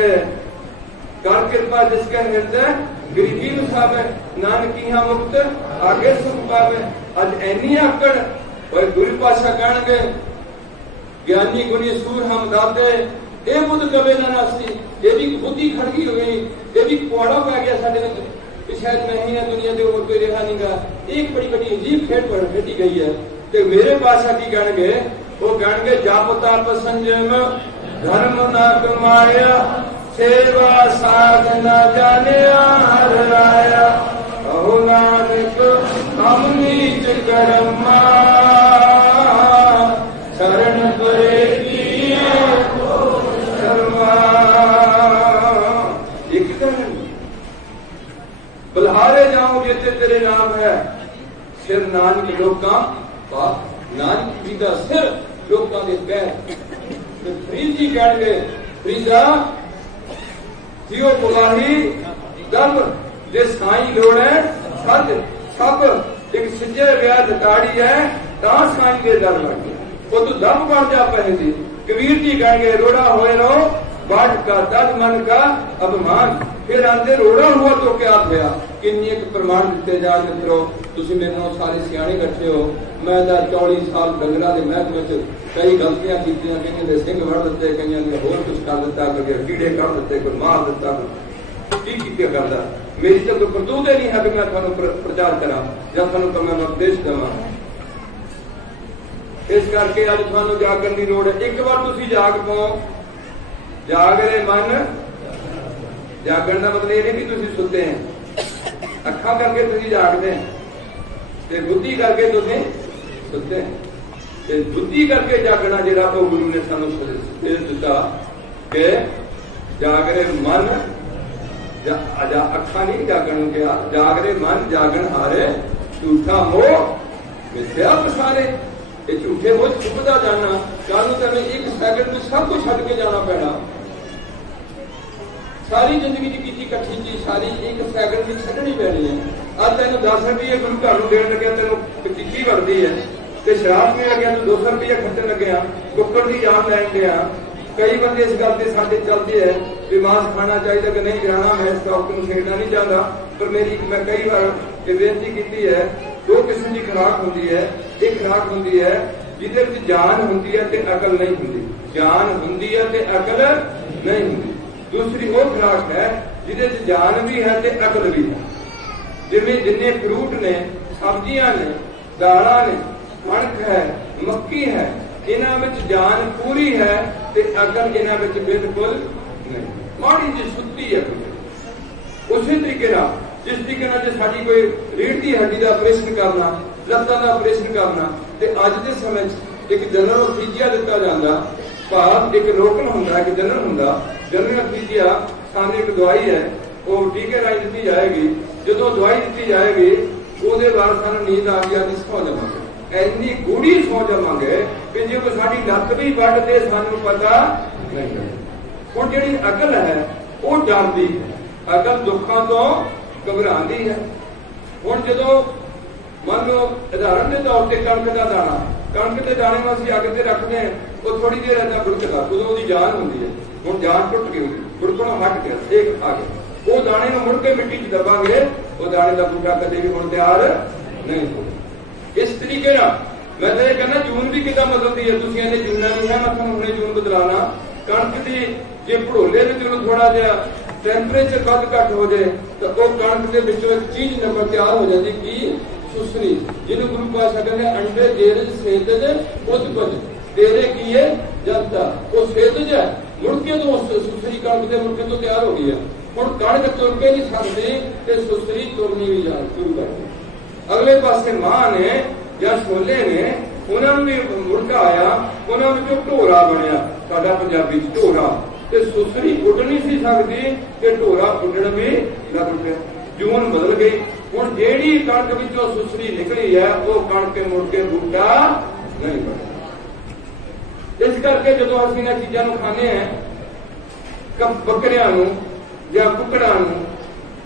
ਕਰ ਕਿਰਪਾ ਜਿਸ ਕੈ ਹਿਰਦੈ ਗਰੀਬੀ ਨੂੰ ਸਾਵੇ, ਨਾਨਕੀਆਂ ਮੁਕਤ ਆਗੇ ਸੁਖ ਪਾਵੇ। ਅੱਜ ਐਨੀ ਆਕੜ ਓਏ ਗੁਰੂ ਪਾਤਸ਼ਾਹ ਕਹਿਣਗੇ ਗਿਆਨੀ ਗੁਣੀ ਸੂਰ ਹਮ ਦਾਤੇ, ਇਹ ਬੁੱਧ ਕਵੇ ਨਾ ਨਾਸੀ। ਇਹ ਵੀ ਬੁੱਧੀ ਖੜ ਗਈ ਹੋ ਗਈ, ਇਹ ਵੀ ਪੁਆੜਾ ਪੈ ਗਿਆ ਸਾਡੇ ਵਿੱਚ ਕਿ ਸ਼ਾਇਦ ਮੈਂ ਹੀ ਨਾ ਦੁਨੀਆ ਦੇ ਹੋਰ ਕੋਈ ਰਿਹਾ ਨਹੀਂਗਾ। ਇਹ ਬੜੀ ਵੱਡੀ ਅਜੀਬ ਖੇਡ ਖੇਡੀ ਗਈ ਹੈ। ਤੇ ਮੇਰੇ ਪਾਤਸ਼ਾਹ ਕੀ ਕਹਿਣਗੇ, ਉਹ ਕਹਿਣਗੇ ਜਪ ਤਪ ਸੰਜਮ ਧਰਮ ਨਾ ਕਮਾਇਆ, ਸੇਵਾ ਸਾਧ ਨਾ ਜਾਣਿਆ ਹਰ ਰਾਇਆ। ਕਹੋ ਨਾਨਕ ਹਮ ਨੀਚ ਕਰਮਾ, शरण करे बल्हारे जाऊं जिते तेरे नाम है, सिर नानक लोकां नानक जी का सिर लोकां दे पैर। फरीद जी कहणगे फरीदा जियो बुलाही दम जे साई लोड़े सद सब, एक सिजे व्याह दताड़ी है तां साई दे दर बन गया। वो तू दम बन जा पहले थी। कबीर जी कहेंगे रोड़ा होए रहो बाट का दद मन का अभिमान। फिर आंदे रोड़ा हुआ तो क्या होया, किन्नी एक प्रमाण दिते जा मित्रों। तुसी मेरे नाल सारे सियाणे इकट्ठे हो, मैं 40 साल डंगरां दे महकमे च कई गलतियां कीतियां, कईयां दे सिंह वड़ दिते, कईयां ने होर कुछ कर दिता, कई कीड़े कढ़ दिते, कोई मार दिता, की कीते करदा। मेरी तो कोई करतूत ही नहीं है कि मैं तुहानूं प्रचार करा या तुहानूं मैं उपदेश देवां। इस करके अज तुहानूं जागण दी लोड़ है। एक बार तुसीं जाग पाओ, जाग रहे मन। जागण का मतलब यह नहीं कि तुसीं सुते हैं, अखां करके तुसीं जागदे ते बुद्धि करके तुसीं सुते हैं। बुद्धि करके जागना जिहड़ा वो गुरु ने सानूं दिता कि जाग रहे मन, अखां नहीं जागण किया, जाग रहे मन जागण हारे, झूठा मोह मिथ्या पसारे। ये झूठे मोह छुपदा जाना, कल नूं तैनूं एक सैकंड में सब कुछ छड्ड के जाना पैना। सारी जिंदगी की कीती कट्ठी चीज सारी एक सैकंड में छड्डनी पैनी है। अज तेन 10 रुपये गुरु घर में देन लगे, तेन टिक्की वरदी है, तो शराब पीन लगे तो 200 रुपये खर्चन लगे, कुक्कड़ की जान लैन गया। कई बंदे इस गल से साडे चलते हैं कि मांस खाना चाहिए कि नहीं खाना, मैं इस टॉपिक को छेड़ना नहीं चाहता, पर मेरी मैं कई बार ये बेनती की है, दो किस्म की खुराक होती है। एक खुराक होती है जिहदे विच जान होती है ते अकल नहीं होती, जान होती है ते अकल नहीं होती। दूसरी वो खुराक है जिहदे विच जान भी है ते अकल भी है। जिवें जिन्ने फ्रूट ने, सब्जियां ने, दालां ने, कणक है, मक्की है, इन्हां विच जान पूरी है ते अकल इन्हां विच बिल्कुल नहीं, माड़ी जी सुत्ती है। उसी तरीके नाल जिस तरीके नाल जे साडी कोई रीढ़ दी हड्डी दा ऑपरेशन करना, लत्तां दा ऑपरेशन करना, ते अज दे समय च एक जनरल अनस्थीसिया दिता जांदा, भाव एक लोकल हुंदा, एक जनरल हुंदा। जनरल अनस्थीसिया सामने एक दवाई है, वो टीके राही दी जाएगी। जो दवाई दी जाएगी ਉਹਦੇ ਬਾਅਦ ਸਾਨੂੰ नींद आ गई, ਅਸੀਂ ਸੌ ਜਾਵਾਂਗੇ। ਇੰਨੀ ਗੂੜੀ ਸੌ ਜਾਵਾਂਗੇ ਕਿ ਜੇ ਕੋਈ ਸਾਡੀ ਲੱਤ ਵੀ ਵੱਢ ਦੇ ਸਾਨੂੰ ਪਤਾ ਨਹੀਂ। ਹੁਣ ਜਿਹੜੀ ਅਕਲ ਹੈ ਉਹ ਡਰਦੀ ਹੈ, ਅਕਲ ਦੁੱਖਾਂ ਤੋਂ ਘਬਰਾਉਂਦੀ ਹੈ। ਹੁਣ ਜਦੋਂ ਮੰਨ ਲਓ ਉਦਾਹਰਨ ਦੇ ਤੌਰ ਤੇ ਕਣਕ ਦਾ ਦਾਣਾ, ਕਣਕ ਦੇ ਦਾਣੇ ਨੂੰ ਅਸੀਂ ਅੱਗ ਤੇ ਰੱਖਦੇ ਹਾਂ, ਉਹ ਥੋੜੀ ਦੇਰ ਏਦਾਂ ਬੁੜਕਦਾ, ਉਦੋਂ ਉਹਦੀ ਜਾਨ ਹੁੰਦੀ ਹੈ। ਹੁਣ ਜਾਨ ਟੁੱਟ ਗਈ, ਬੁੜਕਣੋਂ ਹਟ ਗਿਆ, ਸੇਕ ਆ ਗਿਆ, ਉਹ ਦਾਣੇ ਨੂੰ ਮੁੜ ਕੇ ਮਿੱਟੀ 'ਚ ਦਬਾਂਗੇ, ਉਹ ਦਾਣੇ ਦਾ ਬੂਟਾ ਕਦੇ ਵੀ ਹੁਣ ਤਿਆਰ ਨਹੀਂ ਹੋਊ। ਇਸ ਤਰੀਕੇ ਨਾਲ ਮੈਂ ਤਾਂ ਇਹ ਕਹਿੰਦਾ ਜੂਨ ਵੀ ਕਿੱਦਾਂ ਬਦਲਦੀ ਹੈ। ਤੁਸੀਂ ਇਹਨੇ ਜੂਨਾਂ ਨਹੀਂ ਹੈ, ਮੈਂ ਤੁਹਾਨੂੰ ਹੁਣੇ ਜੂਨ ਬਦਲਾਣਾ। ਕਣਕ ਦੀ ਜੇ ਭੜੋਲੇ ਵਿੱਚ ਉਹਨੂੰ ਥੋੜਾ ਜਿਹਾ ਟੈਂਪਰੇਚਰ ਵੱਧ ਘੱਟ ਹੋ ਜਾਏ ਤਾਂ ਉਹ ਕਣਕ ਦੇ ਵਿੱਚੋਂ ਇੱਕ ਚੀਜ਼ ਨੰਬਰ ਤਿਆਰ ਹੋ ਜਾਂਦੀ, ਕੀ ਸੁਸਰੀ, ਜਿਹਨੂੰ ਗੁਰੂ ਪਾਤਸ਼ਾਹ ਕਹਿੰਦੇ ਅੰਡੇ ਜੇਰਜ ਸੇਤਜ ਉਤਪਜ, ਤੇਰੇ ਕੀ ਹੈ ਜਨਤਾ, ਉਹ ਸੇਤਜ ਹੈ। ਮੁੜਕੇ ਤੋਂ ਸੁਸਰੀ ਕਣਕ ਦੇ ਮੁੜਕੇ ਤੋਂ ਤਿਆਰ ਹੋ ਗਈ ਹੈ। ਹੁਣ ਕਣਕ ਤੁਰ ਕੇ ਨਹੀਂ ਸਕਦੀ ਤੇ ਸੁਸਰੀ ਤੁਰਨੀ ਵੀ ਸ਼ੁਰੂ ਕਰ ਦਿੱਤੀ। ਅਗਲੇ ਪਾਸੇ ਮਾਂ ਨੇ ਜਾਂ ਛੋਲੇ ਨੇ, ਉਹਨਾਂ ਨੂੰ ਵੀ ਮੁੜਕਾ ਆਇਆ, ਉਹਨਾਂ ਵਿੱਚੋਂ ਢੋਰਾ ਬਣਿਆ, ਸਾਡਾ ਪੰਜਾਬੀ ਚ ਢੋਰਾ, ਤੇ ਸੁਸਰੀ ਉੱਡ ਨਹੀਂ ਸੀ ਸਕਦੀ ਤੇ ਢੋਰਾ ਉੱਡਣ ਵੀ ਲੱਗ ਪਿਆ। ਜੂਨ ਬਦਲ ਗਈ। ਹੁਣ ਜਿਹੜੀ ਕਣਕ ਵਿੱਚੋਂ ਸੁਸਰੀ ਨਿਕਲੀ ਹੈ ਉਹ ਕਣਕ ਮੁੜ ਕੇ ਬੂਟਾ ਨਹੀਂ ਬਣਿਆ। ਇਸ ਕਰਕੇ ਜਦੋਂ ਅਸੀਂ ਇਹਨਾਂ ਚੀਜ਼ਾਂ ਨੂੰ ਖਾਂਦੇ ਹਾਂ, ਬੱਕਰਿਆਂ ਨੂੰ ਜਾਂ ਕੁੱਕੜਾਂ ਨੂੰ,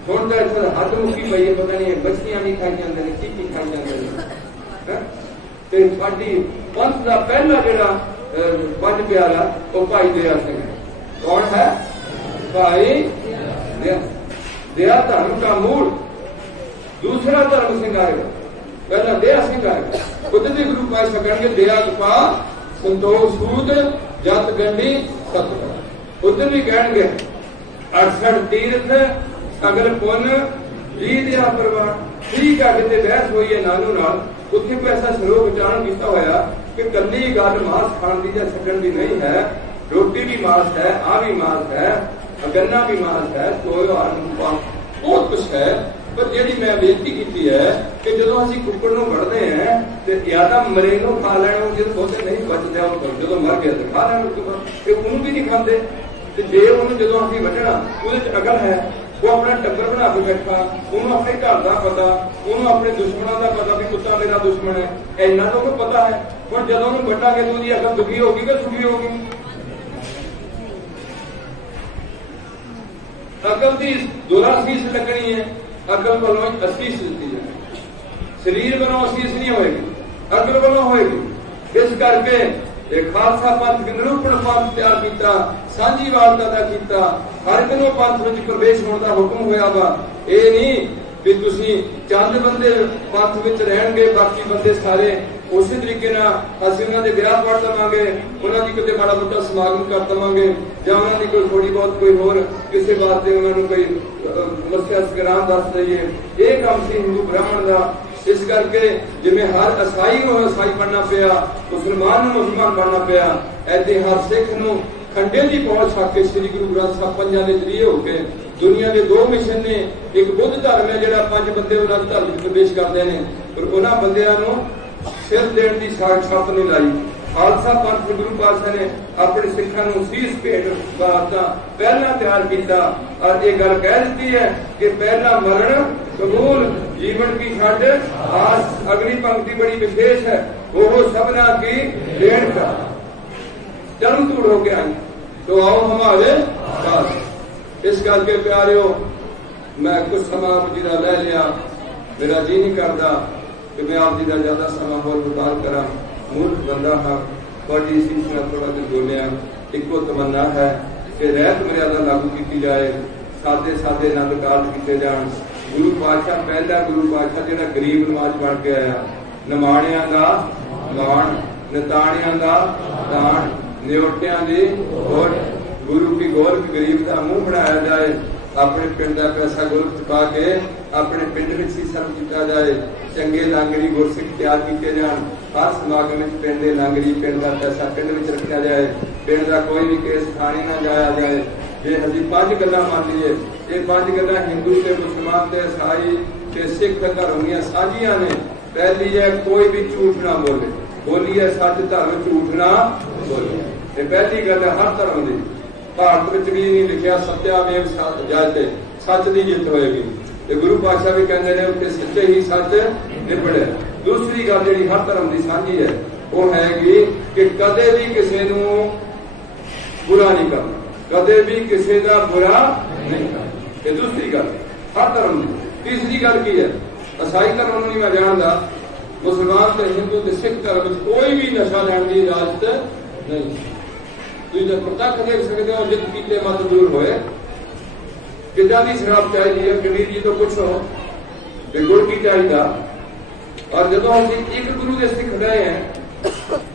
ਹੁਣ ਤਾਂ ਇੱਥੇ ਹੱਦ ਮੁੱਕੀ ਪਈ ਹੈ, ਪਤਾ ਨਹੀਂ ਬੱਚੀਆਂ ਵੀ ਖਾਈ ਜਾਂਦੇ ਨੇ, ਕੀ ਖਾਈ ਜਾਂਦੇ ਨੇ। ਤੇ ਸਾਡੀ ਪੰਥ ਦਾ ਪਹਿਲਾ ਜਿਹੜਾ ਪੰਜ ਪਿਆਰਾ ਉਹ ਭਾਈ ਦਇਆ ਸਿੰਘ ਹੈ। ਕੌਣ ਹੈ? ਭਾਈ ਦਇਆ ਧਰਮ ਦਾ ਮੂਲ। दूसरा धर्म सिंह आएगा, पहला दया सिंह आएगा। उदय गुरु पातशाह कहेंगे दया कृपा संतोष सूद जत गंढी सत। उधर भी कहेंगे 68 तीर्थ सगल पुन जी दया प्रवान। ठीक है, कितने बहस हुई है नानू नाल, उत्थे कोई ऐसा श्लोक उच्चारण किया होया कि कली गल मांस खाण दी या छकण दी नहीं है। रोटी भी मांस है, आ भी मांस है, गन्ना भी मांस है, बहुत कुछ है। पर जी मैं बेनती की है कि जो असं कुकड़ को वढ़ते हैं तो या तो मरे को खा लैना, जो सोचते नहीं बचता जो मर गया तो खा लैना, उन्होंने भी नहीं खाते। जे उन्होंने जो असं वढ़ना वो अकल है, वो अपना टब्बर बना के बैठा, उन्होंने अपने घर का पता, उन्होंने अपने दुश्मनों का पता भी कुत्ता मेरा दुश्मन है, इन्ना तो उन्हें पता है। पर जो उन्होंने वढ़ांगे तो उसकी अकल दुखी होगी कि सुखी होगी? अकल की दोहरा शीश लगनी है, अकल वालों 80 दी है, शरीर वालों 80 नहीं होएगी, अकल वालों होएगी। इस करके खालसा पंथ निरूपण पंथ तैयार किया, सांझीवालता का किया, हर किनों पंथ में प्रवेश होने का हुक्म होया वा। ये नहीं कि तुसी चंद बंदे पंथ में रहणगे, बाकी बंदे सारे उसी तरीके असं उन्होंने विराह पढ़ देवांगे, उन्होंने कितने माड़ा मोटा समागम कर देवांगे, या उन्होंने कोई थोड़ी बहुत कोई होर किसी बात से उन्होंने कोई मस्या संग्राम दस दईए। ये काम से हिंदू ब्राह्मण का। इस करके जिमें हर ईसाई को ईसाई बनना पिया, मुसलमान को मुसलमान बनना पिया, ऐसे हर सिख को खंडे की पहुंच के श्री गुरु ग्रंथ साहब पंजा के जरिए होके दुनिया के 2 मिशन ने, एक बुद्ध धर्म है जो 5 बंदे उन्होंने धर्म प्रवेश करते हैं, पर उन्होंने बंदियां सिर देने की साक्षात नहीं लाई। खालसा पंथ गुरु पातशाह ने अपने सिखा शीश भेंट वास्ता पहला तैयार किया और ये गल कह दी है कि पहला मरण कबूल जीवन की छड़ आस। अगली पंक्ति बड़ी विशेष है, वो सबना की देन का जन्म तूड़ होके आई तो आओ हमारे पास। इस गल के प्यारियो, मैं कुछ समा आप जी का ले लिया, मेरा जी नहीं करता कि मैं आप जी का ज्यादा समा होर गुजार करा। मूर्ख बंदा हाँ, थोड़ी सी मैं थोड़ा जिहा बोलिया। इको तमन्ना है कि रहत मर्यादा लागू की जाए, सादे सादे आनंद कारज किए जान। गुरु पातशाह पहला गुरु पातशाह जिहड़ा गरीब नवाज बन के आया, निमाणियां दा माण, निताणियां दा दान, न्योटियां दी होड़। गुरु की गोरख गरीब का मुंह बनाया जाए, अपने पिंड का पैसा गुरु पा के अपने पिंड में ही सर्व किया जाए। चंगे लांगरी गुरसिख तैयार किए जान। हर समागम में पिंड के लांगरी पिंड का पैसा पिंड में रखा जाए। पिंड का कोई भी केस थाने ना जाया जाए। जे अभी 5 गल्लां मान लीए, ये 5 गल्लां हिंदू ते मुसलमान ते ईसाई ते सिख धर्म दी साझियां ने। पहली है कोई भी झूठ ना बोले, बोलिए सच धर्म झूठ ना बोले। ये पहली गल है हर धर्म की। भारत में भी नहीं लिखा सत्यामेव जयते, सच की जित होएगी। गुरु पातशाह भी कहते हैं उत्ते सच्चे ही सच निबड़े। दूसरी गल जी हर धर्म की साझी है वो हैगी कि कदे भी किसी को बुरा नहीं करना, कदे भी किसी का बुरा नहीं करना। ये दूसरी गल हर धर्म की। तीसरी गल की है, ईसाई धर्म नहीं मैं जानता, मुसलमान ते हिंदू ते सिख धर्म कोई भी नशा लैण की इजाजत नहीं। तुम प्रत्यक्ष देख सकते हो जित कीते मत दूर होए। किदा की शराब चाहिए कबीर जी तो पूछो कि गुड़ की चाहिए। और जो हम एक गुरु के सिख रहे हैं,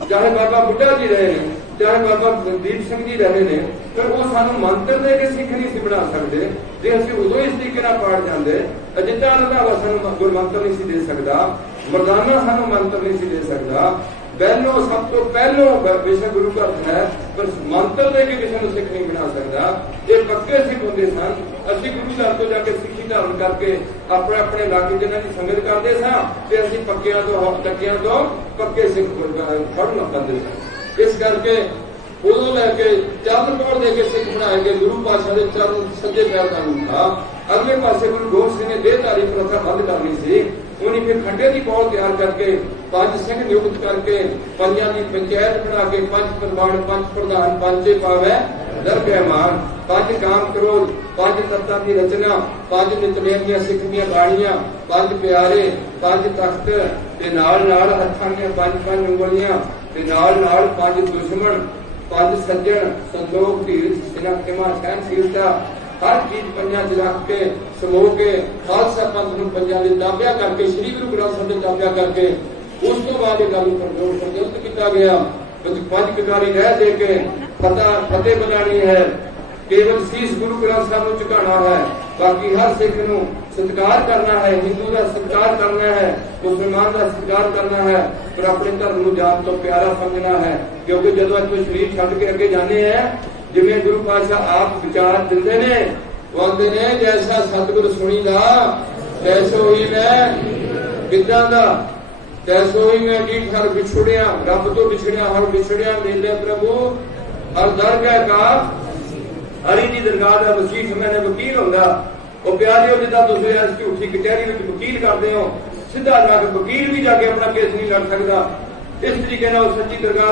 चाहे बाबा बुढ़ा जी रहे हैं, चाहे बाबा दीप सिंह जी रहे हैं, फिर वो सानू मंत्र दे के सिख नहीं सी बना सकते जे असं उदो इस तरीके पाठ जाते। अजिता रंधावा सानू गुर मंत्र नहीं सी दे सकता, मरदाना सानू मंत्र नहीं सी दे सकता। पहलो सब तो पहलो बेशक गुरु का है, पर मंत्र दे के किसी सिख नहीं बना सकता। ये पक्के सिख होंगे सन। असि गुरु घर तो जाके सिखी धारण करके अपने अपने इलाके जिन्हों की संगत करते सन, असि पक्किया तो टक्किया तो पक्के सिख पढ़ना करते सन। इस करके उदों लैके चरण तोड़ दे के सिख बनाए गए। गुरु पातशाह के चरण सज्जे पैर का अंगूठा, अगले पासे गुरु गोबिंद सिंह ने देहधारी प्रथा बंद करनी सी। उन्हें फिर खंडे की पौड़ तैयार करके 5 सिंह नियुक्त करके 5 की पंचायत बना के 5 प्रधान 5 प्रधान 5 पावे दरगहमान, 5 काम क्रोध, 5 तत्तां की रचना, 5 नितनेमियां सिख दी बाणियां, 5 प्यारे, 5 तख्त ते नाल नाल हत्थां दी 5 उंगलियां ते नाल नाल 5 दुश्मन, 5 सज्जन, संतोख, धीरज, सिना, क्षमा, सहनशीलता। हर चीज 5 च रख के समो के खालसा पंथ नूं 5 दे दाबिया करके श्री गुरु ग्रंथ साहिब दे दाबिया करके उस तो बाद ये गल प्रज्वलित किया गया। 5 कटारी रह दे के फतेह बनानी है, केवल शीश गुरु ग्रंथ साहिब नूं झुकाना है। बाकी हर सिख नूं सत्कार करना है, हिंदू का सत्कार करना है, मुसलमान का सत्कार करना है, पर अपने धर्म नूं जान तो प्यारा समझना है। क्योंकि जदों असीं शरीर छड्ड के अगे जाने हैं, जिवें गुरु पातशाह आप विचार दिंदे ने, वो आंदे ने जैसा सतगुर सुनीदा तैसो ही मैं किदां दा, तैसो ही मैं ढीठ हर बिछुड़िया, रब तो बिछड़िया हर बिछड़िया मेले प्रभु हर दरगाह का। हरी जी दरगाह का वसीफ मैंने वकील होंदा, वो प्यारे जिदा तुम झूठी कचहरी में वकील करते हो, सीधा जाके वकील भी जाके अपना केस नहीं लड़ सकता। इस तरीके सच्ची दरगाह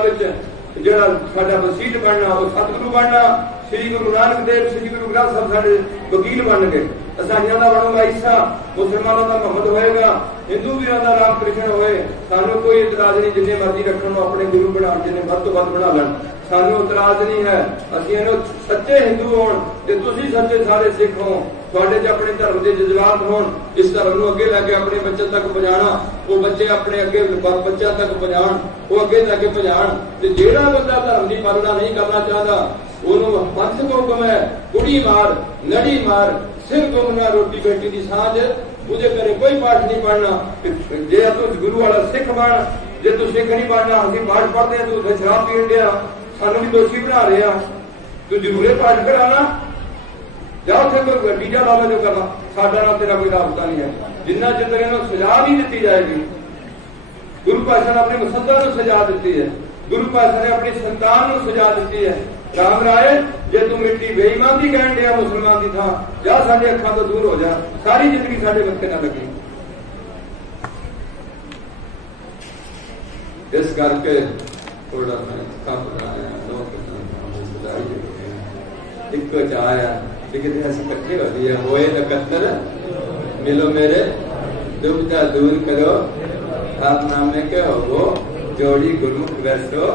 ਜਿਹੜਾ ਸਾਡਾ ਵਸੀਲ ਬਣਨਾ, ਉਹ ਸਤਿਗੁਰੂ ਬਣਨਾ, ਸ੍ਰੀ ਗੁਰੂ ਨਾਨਕ ਦੇਵ ਸ੍ਰੀ ਗੁਰੂ ਗ੍ਰੰਥ ਸਾਹਿਬ ਸਾਡੇ ਵਕੀਲ ਬਣ ਗਏ। ਈਸਾਈਆਂ ਦਾ ਬਣੂਗਾ ਈਸਾ, ਮੁਸਲਮਾਨਾਂ ਦਾ ਮੁਹੰਮਦ ਹੋਏਗਾ, ਹਿੰਦੂ ਵੀਰਾਂ ਦਾ ਰਾਮ ਕ੍ਰਿਸ਼ਨ ਹੋਏ। ਸਾਨੂੰ ਕੋਈ ਇਤਰਾਜ਼ ਨਹੀਂ, ਜਿੰਨੇ ਮਰਜ਼ੀ ਰੱਖਣ ਨੂੰ ਆਪਣੇ ਗੁਰੂ ਬਣਾ, ਜਿੰਨੇ ਵੱਧ ਤੋਂ ਵੱਧ ਬਣਾ ਲੈਣ, ਸਾਨੂੰ ਇਤਰਾਜ਼ ਨਹੀਂ ਹੈ। ਅਸੀਂ ਇਹਨੂੰ ਸੱਚੇ ਹਿੰਦੂ ਹੋਣ ਤੇ ਤੁਸੀਂ ਸੱਚੇ ਸਾਰੇ ਸਿੱਖ ਹੋ, ਤੁਹਾਡੇ 'ਚ ਆਪਣੇ ਧਰਮ ਦੇ ਜਜ਼ਬਾਤ ਹੋਣ, ਇਸ ਧਰਮ ਨੂੰ ਅੱਗੇ ਲੈ ਕੇ ਆਪਣੇ ਬੱਚੇ ਤੱਕ ਪਹੁੰਚਾਉਣਾ, ਉਹ ਬੱਚੇ ਆਪਣੇ ਅੱਗੇ ਬੱਚਿਆਂ ਤੱਕ ਪਹੁੰਚਾਉਣ, ਉਹ ਅੱਗੇ ਜਾ ਕੇ ਪਹੁੰਚਾਉਣ। ਤੇ ਜਿਹੜਾ ਬੰਦਾ ਧਰਮ ਦੀ ਪਾਲਣਾ ਨਹੀਂ ਕਰਨਾ ਚਾਹਦਾ, ਉਹਨੂੰ ਪੰਥ ਕੋ ਹੁਕਮ ਹੈ ਕੁੜੀ ਮਾਰ, ਨੜੀ ਮਾਰ, ਸਿਰ ਗੁੰਮਣਾ, ਰੋਟੀ ਬੇਟੀ ਦੀ ਸਾਂਝ, ਉਹਦੇ ਘਰੇ ਕੋਈ ਪਾਠ ਨਹੀਂ ਪੜ੍ਹਨਾ। ਜੇ ਤੂੰ ਗੁਰੂ ਵਾਲਾ ਸਿੱਖ ਬਣ, ਜੇ ਤੂੰ ਸਿੱਖ ਨਹੀਂ ਬਣਨਾ, ਅਸੀਂ ਪਾਠ ਪੜ੍ਹਦੇ ਹਾਂ, ਤੂੰ ਸ਼ਰਾਬ ਪੀਣ ਡਿਆ, ਸਾਨੂੰ ਵੀ ਦੋਸ਼ੀ ਬਣਾ ਰਹੇ ਆ, ਤੂੰ ਜ਼ਰੂਰੇ ਪਾਠ ਕਰਾਣਾ, ਜਾਂ ਉੱਥੇ ਕੋਈ ਡੀਜਾ ਲਾ ਜੋ ਕਰਨਾ। ਸਾਡਾ ਨਾਲ ਤੇਰਾ ਕੋਈ ਰਾਬਤਾ ਨਹੀਂ ਹੈ। ਜਿੰਨਾ ਚਿਰ ਇਹਨੂੰ ਸਜ਼ਾ ਨਹੀਂ ਦਿੱਤੀ ਜਾਏਗੀ, ਗੁਰੂ ਪਾਤਸ਼ਾਹ ਨੇ ਆਪਣੇ ਮੁਸੱਦਾ ਨੂੰ ਸਜ਼ਾ ਦਿੱਤੀ ਹੈ, ਗੁਰੂ ਪਾਤਸ਼ਾਹ ਨੇ ਆਪਣੀ ਸੰਤਾਨ ਨੂੰ ਸਜ਼ਾ ਦਿੱਤੀ ਹੈ। ਰਾਮ ਰਾਏ, ਜੇ ਤੂੰ ਮਿੱਟੀ ਬੇਈਮਾਨ ਦੀ ਕਹਿਣ ਡਿਆ ਮੁਸਲਮਾਨ ਦੀ ਥਾਂ, ਜਾਂ ਸਾਡੇ ਅੱਖਾਂ ਤੋਂ ਦੂਰ ਹੋ ਜਾ, ਸਾਰੀ ਜ਼ਿੰਦਗੀ ਸਾਡੇ ਮੱਥੇ ਨਾ ਲੱਗੀ। ਇਸ ਕਰਕੇ ਥੋੜਾ ਮੈਂ ਕੰਮ ਕਰਾਇਆ, ਲੋਕ ਇੱਕੋ ਚਾਹਿਆ लेकिन ऐसे इकट्ठे हो दिए होए इकहत्तर मिलो मेरे दुविधा दूर करो आप नामे के हो जोड़ी गुरमुख वैसो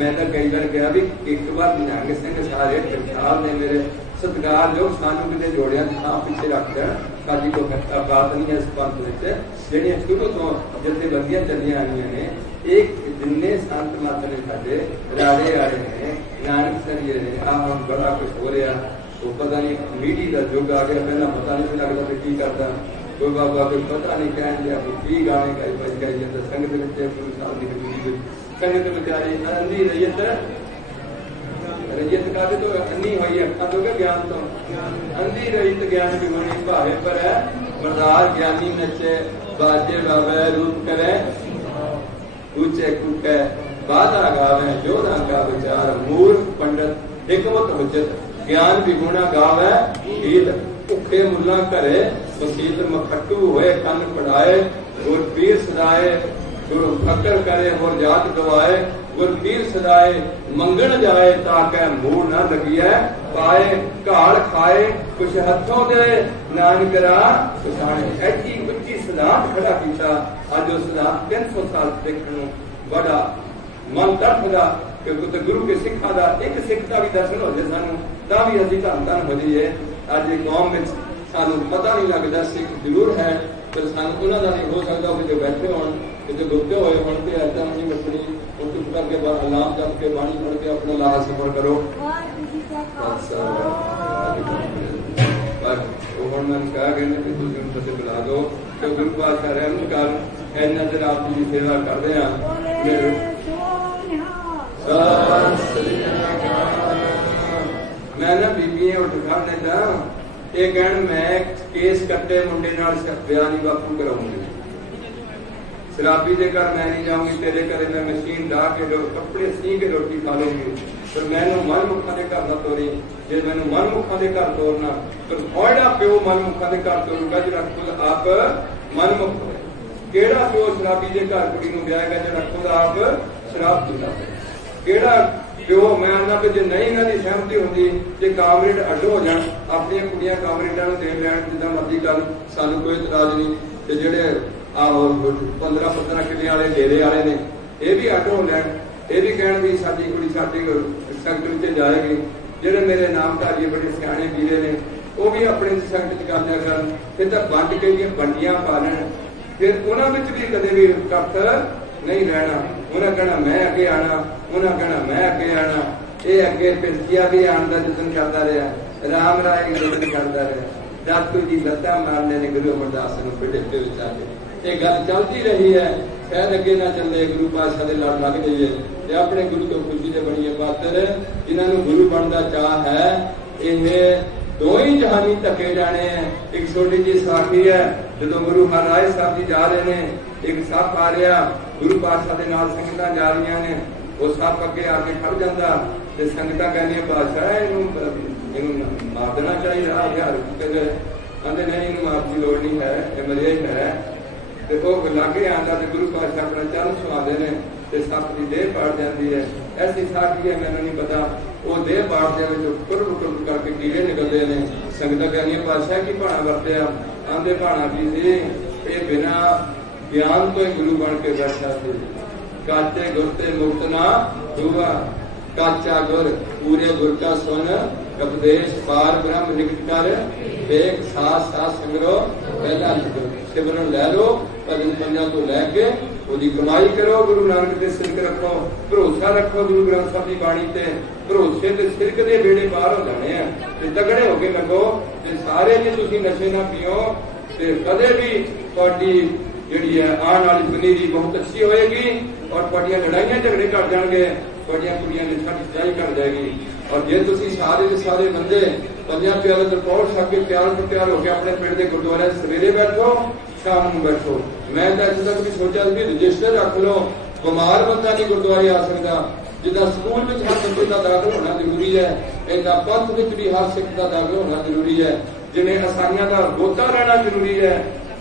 मैं तो कई बार कहा भी एक बार निहंग सिंह सारे टकसाल ने मेरे सत्कारयोग सानू किते जोड़िया थां पिछे रख देण साडी कोई बात नहीं है इस पंथ विच ਜਿਹੜੀਆਂ शुरू तो जथेबंदियां चलियां आईयां ने एक जिन्ने संत मत ने साडे राड़े आ रहे हैं नानक सरिये ने हम बड़ा कुछ हो रहा वो पता नहीं मीडिया का युग आ गया पहला पता नहीं लगता भी की करता कोई बाबा कोई पता नहीं कह दिया की गाने गाई बज गई जाता संगत में गुरु साहब की मीडिया संगत बेचारी अंधी रैयत रैयत का तो अन्नी हुई अखा तो ज्ञान तो अंधी रैयत ज्ञान की मनी भावे पर है मरदार ज्ञानी नचे बाजे बाबे रूप करे ऊंचे कुके बाधा गावे जोधा का विचार मूर्ख पंडित हिकमत हुज्जत ज्ञान विगुणा गावे गीत भुखे मुल्ला करे मसीत मखट्टू होए कन पढ़ाए गुर पीर सदाए गुरु फकर करे और जात गवाए गुर पीर सदाए मंगण जाए ताके मूड़ न लगिए पाए घाड़ खाए कुछ हथों दे नानकरा सुसाने ऐसी उच्ची सिद्धांत खड़ा किया आज उस सिद्धांत 300 साल देखने बड़ा मन दर्द कि गुरु के सिखा दा एक सिख का भी दर्शन हो जाए सानू तां भी असीं धन धन हो जाइए अज कौम में सानू पता नहीं लगता सिख जरूर है पर सानू उन्हां दा नहीं हो सकता कि जो बैठे होण कि गुप्ते होए होण ते ऐसा नहीं अपनी चुप करके अलाम जप के बाणी पढ़ के अपना लाह सफर करो मैं कहा कि तुम बुला दो तो गुरु पातशाह रहम कर इन्ना दिन आप जी सेवा करते हैं मैं ना बीबियां उठ खड़ने दा ये कहन मैं केस कट्टे मुंडे नाल ब्याह नहीं बापू कराऊंगी शराबी के घर मैं नहीं जाऊंगी तेरे घर मैं मशीन ला के कपड़े सी के रोटी खा लूंगी फिर मैनू मन मुखा के घर ना तोरी जे मैनू मन मुखा के घर तोरना फिर ओड़ा प्यो मन मुखा के घर तोरूगा जो खुद आप मन मुख होए केड़ा प्यो शराबी के घर कुड़ी नूं ब्याहेगा जो खुद आप शराब पींदा केड़ा प्यो मैं आना भी जे नहीं इन्हां दी सहमति हुंदी जे कामरेड अड्डो हो जाण अपनी कुड़ियां कामरेडां नूं देण लैण जिद्दां मर्जी कर सानू कोई इतराज नहीं ते जेड़े 15-15 किले वाले डेरे वाले ने ये भी अड्ड हो लैन ये भी कहण भी साडी कुड़ी साडी संगत विच जाएगी जेड़े मेरे नामधारी बड़े सियाणे वीरे ने वो भी अपने संगत कर लिया करन फिर तां वंड के बंडियां पा लैण फिर उन्हां विच भी कदे भी कट नहीं रहना उन्हें कहना मैं अगे आना उन्हें कहना मैं अगे आना ये अगे पिरतिया भी आने का जतन करता रहा राम राय जतन करता रहा दातू जी लत्ता मारने ने गुरु अमरदास पिटे आके ये गल चलती रही है शायद अगे ना चले गुरु पातशाह के लड़ लग जाइए अपने गुरु तो खुशी से बनीए पात्र जिन्होंने गुरु बनने चाह है ये दो ही जहानी धके जाने हैं एक छोटी जी साखी है जो गुरु महाराज साहब जी जा रहे हैं एक सप आ रहा गुरु पातशाह के नाल संगतां जा रही ने वो सप अगे आके खड़ जाता ते संगतां कहंदियां पातशाह इहनूं मार देना चाहिए हथियार कहंदे आंदे नहीं इहनूं मार की लोड़ नहीं है ये मरीज है ते वो लागे आंदा ते गुरु पातशाह अपना चरण सुहांदे ने ते सप की देह पाड़ जाती है ऐसी साखी है मैनूं नहीं पता वो देह पाड़ दे विच कुरब कुरब करके कीड़े निकलते हैं संगतां कहंदियां पातशाह की भाणा वरतिया आंदे भाणा की सी ये बिना ज्ञान तो गुरु बन के बैठा थे काचे गुर ते मुक्त ना हुआ काचा गुर पूरे गुर का सुन उपदेश पार ब्रह्म निकट कर वेख साथ साथ संग्रह पहला सिमरन लै लो भजन पंजा तो लैके ओदी कमाई करो गुरु नानक दे सिरक रखो भरोसा रखो गुरु ग्रंथ साहिब दी बाणी ते भरोसे ते सिरक दे बेड़े पार हो जाने हैं ते तगड़े हो के लगो ते सारे ने तुसी नशे ना पियो ते कदे भी तुहाडी जिहड़ी है आने वाली पनीरी बहुत अच्छी होएगी और तुहाडियां लड़ाइयां झगड़े घट जाणगे तुहाडियां कुड़ियां ने साडी सचाई घट जाएगी और जे तुसी सारे के सारे बंदे पंजां प्याले तो पहुंच सके तैयार होकर अपने पिंड के गुरुद्वारे सवेरे बैठो शाम को बैठो मैं तो अज तक भी सोचा भी रजिस्टर रख लो बीमार बंदा नहीं गुरुद्वारे आ सकता जिदा स्कूल में हर बंदे का दाखिल होना जरूरी है इदा पंथ में भी हर सिख का दाखिल होना जरूरी है जिन्हें आसानियां का गोता रहना जरूरी है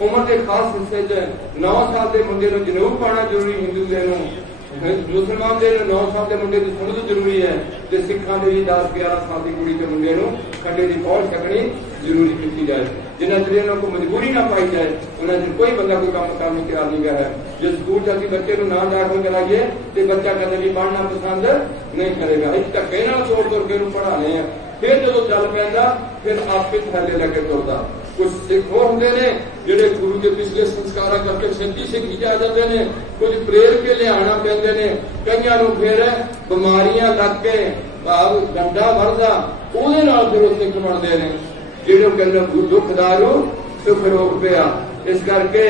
उम्र के खास हिस्से 9 साल के मुंडे जनेऊ पाना जरूरी हिंदू मुसलमान के 9 साल के मुंडे की सुनत जरूरी है, तो सिखा के भी 10-11 साल की कुड़ी के मुंडे खड्डे की पहुंच सकनी जरूरी की जाए। जिन्ना चर को मजबूरी ना पाई जाए उन्हें कोई बंदा कोई काम करने तैयार नहीं गया है। जो स्कूल अभी बच्चे को ना दाखिल कराइए तो बच्चा कहते भी पढ़ना पसंद नहीं करेगा। इस धक्के तोड़ तोड़ के पढ़ाने हैं, फिर जो चल पैदा फिर आपके थैले लगे तुरता। कुछ सिख वो होंगे ने जेडे गुरु के पिछले संस्कार करके छेती सिखी जा जाते हैं, कुछ प्रेर के लिया पैंदे ने, कईयां फिर बीमारियां लग के भाव डंडा भरदा ਉਹਦੇ ਨਾਲ फिर सिख बनते हैं। जेडे कहते दुखदारू सुख रोग पिया। इस करके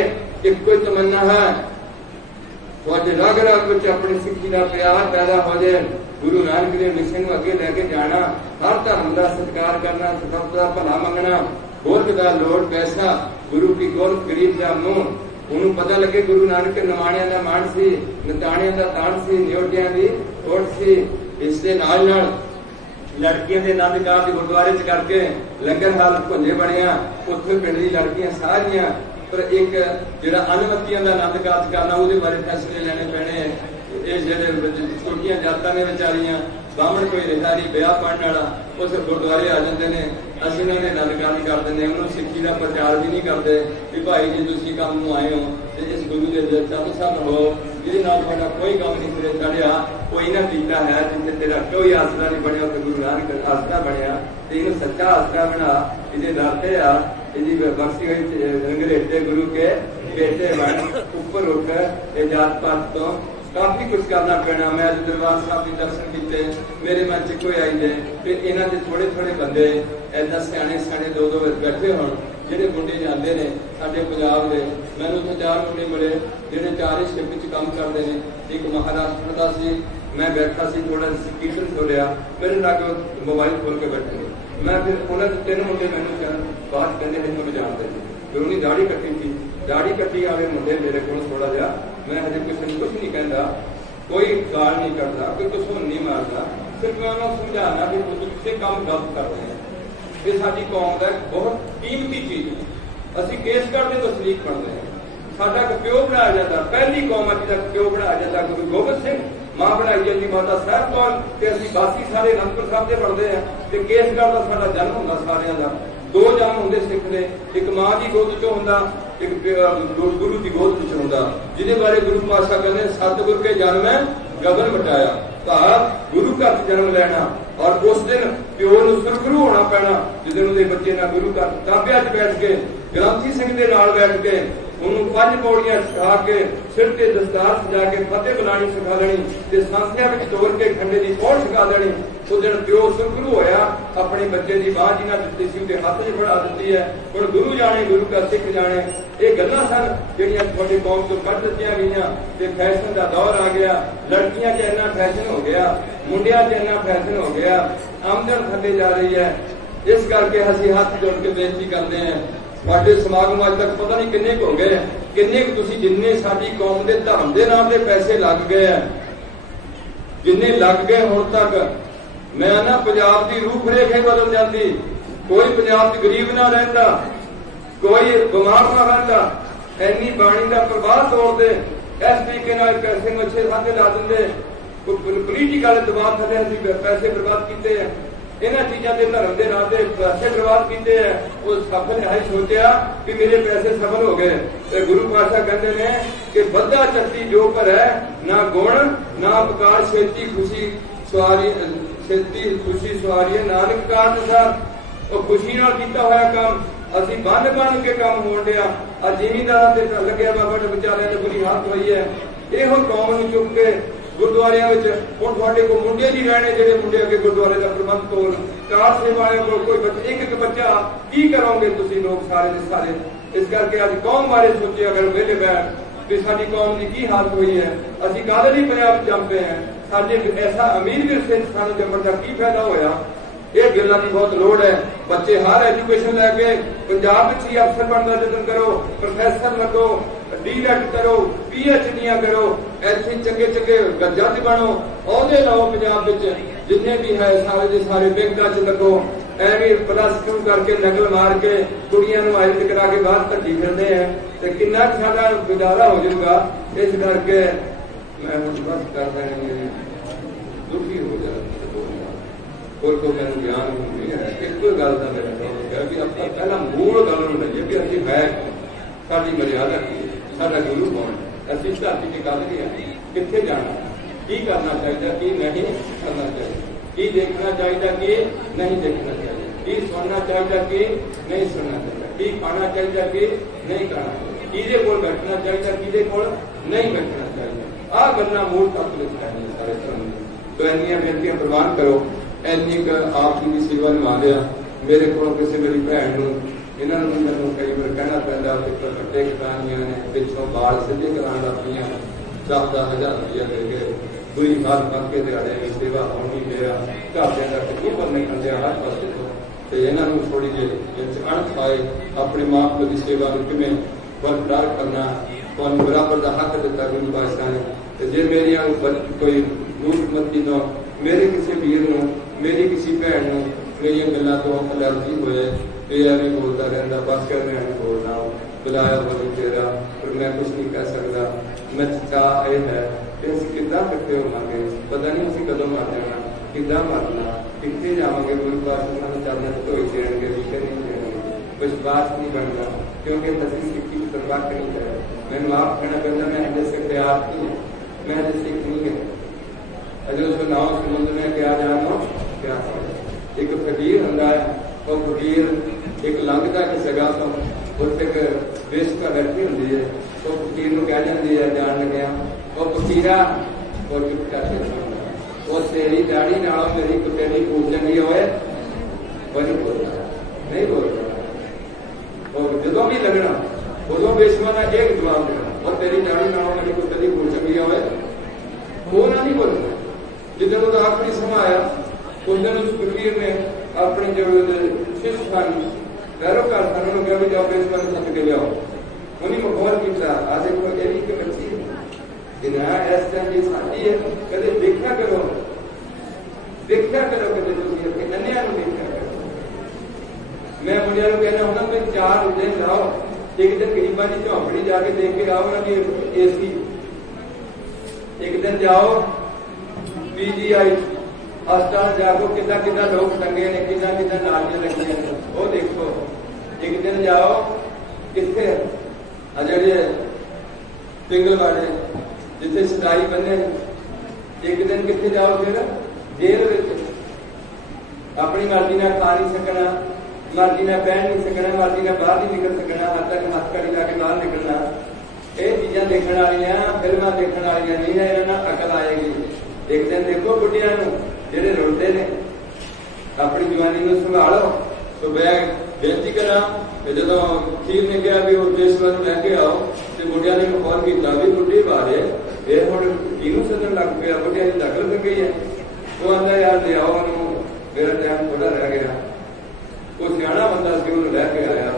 एक कोई तमन्ना है थोड़े रग रग में अपनी सिक्खी का प्यार पैदा हो जाए। गुरु नानक देव मिशन को अगे लेके जाना, हर धर्म का सत्कार करना, सबका भला मंगना, गोरख का लोड़ पैसा, गुरु की गोरख गरीब का मुंह। उन्होंने पता लगे गुरु नानक नमाणिया का मान सी, नताणिया का तान सी, न्योटिया की खोट सी। इसके नाल लड़कियां के आनंद कार गुरुद्वारे च करके लंगर हाल भुंजे बनया, उत्थे पिंड दी लड़कियां सारियां। पर एक जिहड़ा अनमतियां का आनंद कार करना उहदे बारे फैसले लेने पैने। ये जिहड़े छोटियां जातां ने विचारियां, बामण कोई रहा नहीं ब्याह पढ़ने वाला, उस गुरुद्वारे आ जाते हैं। असं इन्होंने आनंद कार कर देंगे, उन्होंने सिक्खी का प्रचार भी नहीं करते कि भाई जी तुसीं काम नूं आए हो तो इस गुरु के चंद साहब हो जिहदे नाल तुहाडा कोई काम नहीं सिरे चढ़िया, कोई ना कीता है जिथे तेरा कोई आसरा नहीं बनया, तो गुरु नानक आसरा बनया। तो इन्हू सच्चा आसरा बना, इहदे दर ते आ, इहदी बख्शी हुई अंग्रेजे गुरु के बेटे बन, ऊपर उठ ये जात पात तो काफी कुछ करना पैना। मैं अज दरबार साहब के दर्शन किए, मेरे मन च कोई आई दे फिर इन्हों के थोड़े थोड़े बंदे ऐसा सियाने सियाने 2-2 बैठे हो जेडे मुंडे जाते हैं साडे पंजाब के। मैंने उत्थे 4 मुंडे मिले जेडे 4 ही शिप च काम करते हैं। एक महाराष्ट्र का सी, मैं बैठा सी थोड़ा कीर्तन सुनिया, मेरे लागे मोबाइल खोल के बैठे। मैं फिर उन्होंने 3 मुंडे मैंने बात कहते हैं मैं जानते थे, फिर उन्हें दाढ़ी कट्टी थी, दाढ़ी कट्टी वाले मुंडे मेरे को थोड़ा जहा, मैं हजे किसी ने कुछ नहीं कहता, कोई गाल नहीं करता, कोई कुछ नहीं मारता, सिर्फ मैं उन्होंने समझाना कि तुम काम गलत कर रहे हैं। ये साडी कौम का बहुत कीमती चीज है। असीं केस करते तो शरीक बनते हैं, साडा प्यो बनाया जाता, पहली कौम अभी तक प्यो बनाया जाता गुरु गोबिंद सिंह, मां बनाई जाती माता साहब कौर, असं बाकी सारे अनंदपुर साहब से पढ़ते हैं। तो केसगढ़ का साडा जन्म होंदा सारिਆਂ ਦਾ, 2 जन्म होंदे सिख ने, एक मां की गोद चो होंदा, एक गुरु की गोद च होंदा, जिहदे बारे गुरु पातशाह कहते सतगुर के जन्म है गगन मटाया। भाव गुरु घर जन्म लेना और उस दिन प्यो नूं सुरगुरु होना पैना, जिस दिन उहदे बच्चे ना गुरु घर ताबिया च बैठ के ग्रंथी सिंह दे नाल बैठ के उन्होंने 5 पौड़ियां सिखा के सिर ते दस्तार सजा के फतेह बुलानी सिखा देनी, ते सांसिया विच तोड़ के खंडे की पौड़ सिखा देनी। उस दिन प्यो सुरगुरु होया, अपने बच्चे की बांह जिन्हें दित्ती सी उहदे हत्थ च फड़ा दित्ती है। हुण गुरु जाने गुरु का सिख जाने, ये गल्लां सन जिहड़ियां तुहाडी कौम तो कढ दित्तियां गईयां। ते फैशन का दौर आ गया, लड़कियां च इन्ना फैशन हो गया, मुंडियां च इन्ना फैशन हो गया, आमदन थल्ले जा रही है। इस करके असीं हत्थ जोड़ के बेनती करते हैं, ਸਾਡੇ ਸਮਾਗਮ ਅੱਜ तक पता नहीं किन्ने हो गए, किन्ने तुसीं जिन्ने साडी कौम के धर्म के नाम से पैसे लग गए हैं, जिन्ने लग गए हुण तक, मैं ना पंजाब की रूपरेखा ही बदल जाती, कोई पंजाब च गरीब ना रहिंदा, कोई बीमार ना रहिंदा। इन्नी बाणी का प्रवाह तोड़ते इस तरीके नाल पैसे नूं 6 ला दिंदे, पोलीटिकल दबाव थले असीं पैसे बर्बाद कीते हैं। इन्हां चीज़ों के धर्म के नाम से पैसे बर्बाद किए हैं। वो सफल है सोचा कि मेरे पैसे सफल हो गए। तो गुरु पातशाह कहते हैं कि बद्धा चट्टी जो पर है ना गुण ना अपकार, छेती खुशी सवारी, छेती खुशी सवारी नानक कार सा। वो खुशी नाल कीता होया काम असीं बन बन के काम होण दिया। जिमींदार ते लग्या बाबा बेचारिਆਂ ने बुरी हालत हुई है। ਇਹੋ कौम नूं चुक के गुरुद्वारिया हुण तुहाडे कोल मुंडे नहीं रहने, जिहड़े मुंडे अगे गुरुद्वारे का प्रबंध कोल कार सेवाएं कोल कोई बच्चे एक बच्चा की करोगे तुसीं लोग सारे दे सारे। इस करके अज कौम बारे सोचे अगर वेले बैठ कि साडी कौम की की हालत हुई है, असीं काहदे लई पंजाब जंपे हैं, साडे ऐसा अमीर विरसे सानूं जंमण दा की फायदा होया। ये गल्लां की बहुत लोड़ है। बच्चे हर एजुकेशन लैके पंजाब विच ही अफसर बनने का यतन करो, प्रोफैसर लगो, डी.एड करो, PhD करो, ऐसे चंगे चंगे जज बनो, अहदे लाओ पंजाब विच जिन्ने भी है सारे के सारे बैंकों च लगो। एवं प्लस 2 करके नकल मार के कुड़ियां नूं आइलट करा के बाहर धट्टी फिरदे हैं, तो कितना साडा गुजारा हो जाऊगा। इस करके मैं बस कर रहे दुखी हो जाता और तो मैंने ज्ञान नहीं है एक गल का मेरा है कि आप पहला मूल गल लईए कि असं है साड़ी मर्यादा की साडा गुरु कौन है असं धरती के गल नहीं है कितने जाना की करना चाहिए की नहीं करना चाहिए की देखना चाहिए कि नहीं देखना चाहिए की सुनना चाहिए कि नहीं सुनना चाहिए की खाना चाहिए कि नहीं खाना चाहिए किदे कोल बैठना चाहिए किदे कोल नहीं बैठना चाहिए आ गल्लां मूल तत्व विच है सारे धर्म तो इन्नियां बेनतियां प्रवान करो इन्नी आप जी की सेवा निभा लिया मेरे को किसी मेरी भैन नूं इन्हां नूं मैनूं कई बार कहना पैंदा कि कट्टे करानियां ने पिछों बाल सीधे कराउण लग पईयां 10,000 रुपया दे के बुरी बात बन के दिहाड़े की सेवा होनी मेरा घरदियां दा कितों करने कंदे हर पासे तो इन्हां नूं थोड़ी जी अणख आए अपने मां प्यो की सेवा नूं किवें बरकरार करना तुहानूं बराबर का हक दिता गुरु पातशाह ने जे मेरिया कोई मूर्खमती तो मेरे किसी वीर नूं मेरी किसी भैन नूं मेरिया गल्लां तो एलर्जी होए ये नहीं बोलता रहता बस कर मैं नहीं बोलना बुलाया बोली तेरा पर मैं कुछ नहीं कह सकता मैं चाह यह है कि असं कि इकट्ठे होवांगे पता नहीं असं कदों मर जाना कि मरना कितने जावांगे गुरु पातशाह सानूं चरणों च धोई देणगे कि नहीं देणगे विश्वास नहीं बनना क्योंकि असं सिक्खी की परवाह नहीं है मैंने आप कहना पैंदा मैं अजे सिख आप नहीं मैं अजे सिख नहीं है अजे उस नाम समुद्र में क्या जानो क्या एक फकीर हुंदा है और फकीर एक लंघदा किसी जगह तो उत्थे एक बेसका बैठी हुंदी है तो फकीर नूं कह जांदी है जान लग्या और फकीरा और वो तेरी दाढ़ी नालों मेरी कुत्तेरी पूछ चंगी होए वो नहीं बोलता और जदों भी लगना उदों बेशमाना एक जवाब देना और तेरी दाढ़ी नालों मेरी कुत्तेरी पूछ चंगी होए वो ना नहीं बोलना जिदन उसका आखिरी समय आया उस दिन उस फकीर ने अपने जो शिष्य सन पैरोकार सन उन्होंने कहा भी जाओ बेशमाना सत के लियाओ उन्हें मखौल किया आज एक एवी के बच्ची ऐसा जी साथी है कदे देखा करो कदे तुम अपने अन्या देखा करो मैं मुंडिया कहना होना मैं 4 दिन लाओ एक दिन गरीबा की झोंपड़ी जाके देख के आओ ना एसी एक दिन जाओ PGI अस्पताल जाओ कितना लोग टंगे ने कितना नालियां लगी वो देखो एक दिन जाओ कितने अजड़े पिंगलवाड़े जिथे सटाई बने एक दिन कितने जाओ फिर जेल अपनी मर्जी ना खा नहीं सकना मर्जी ना पहन नहीं सकना मर्जी ना बाहर नहीं निकल सकना हद तक हथ कड़ी ला के बाहर निकलना ये चीजा देखने वाली फिल्मां देखने वाली नहीं है इन्होंने अकल आएगी एक दिन देखो बुढ़िया जेडे रुलते ने अपनी जवानी में संभालो तो मैं बेनती करा जो खीर ने कहा भी देश वाल लैके आओ तो बुढ़िया ने मखौल किया भी बुढ़ी बारे ये हम किनू सदन लग पाया बुढ़िया की दखल कर गई है वो आंदा यार ले आओ मेरा टाइम थोड़ा रह गया वो सियाणा बंदा सी उन्होंने लैके आया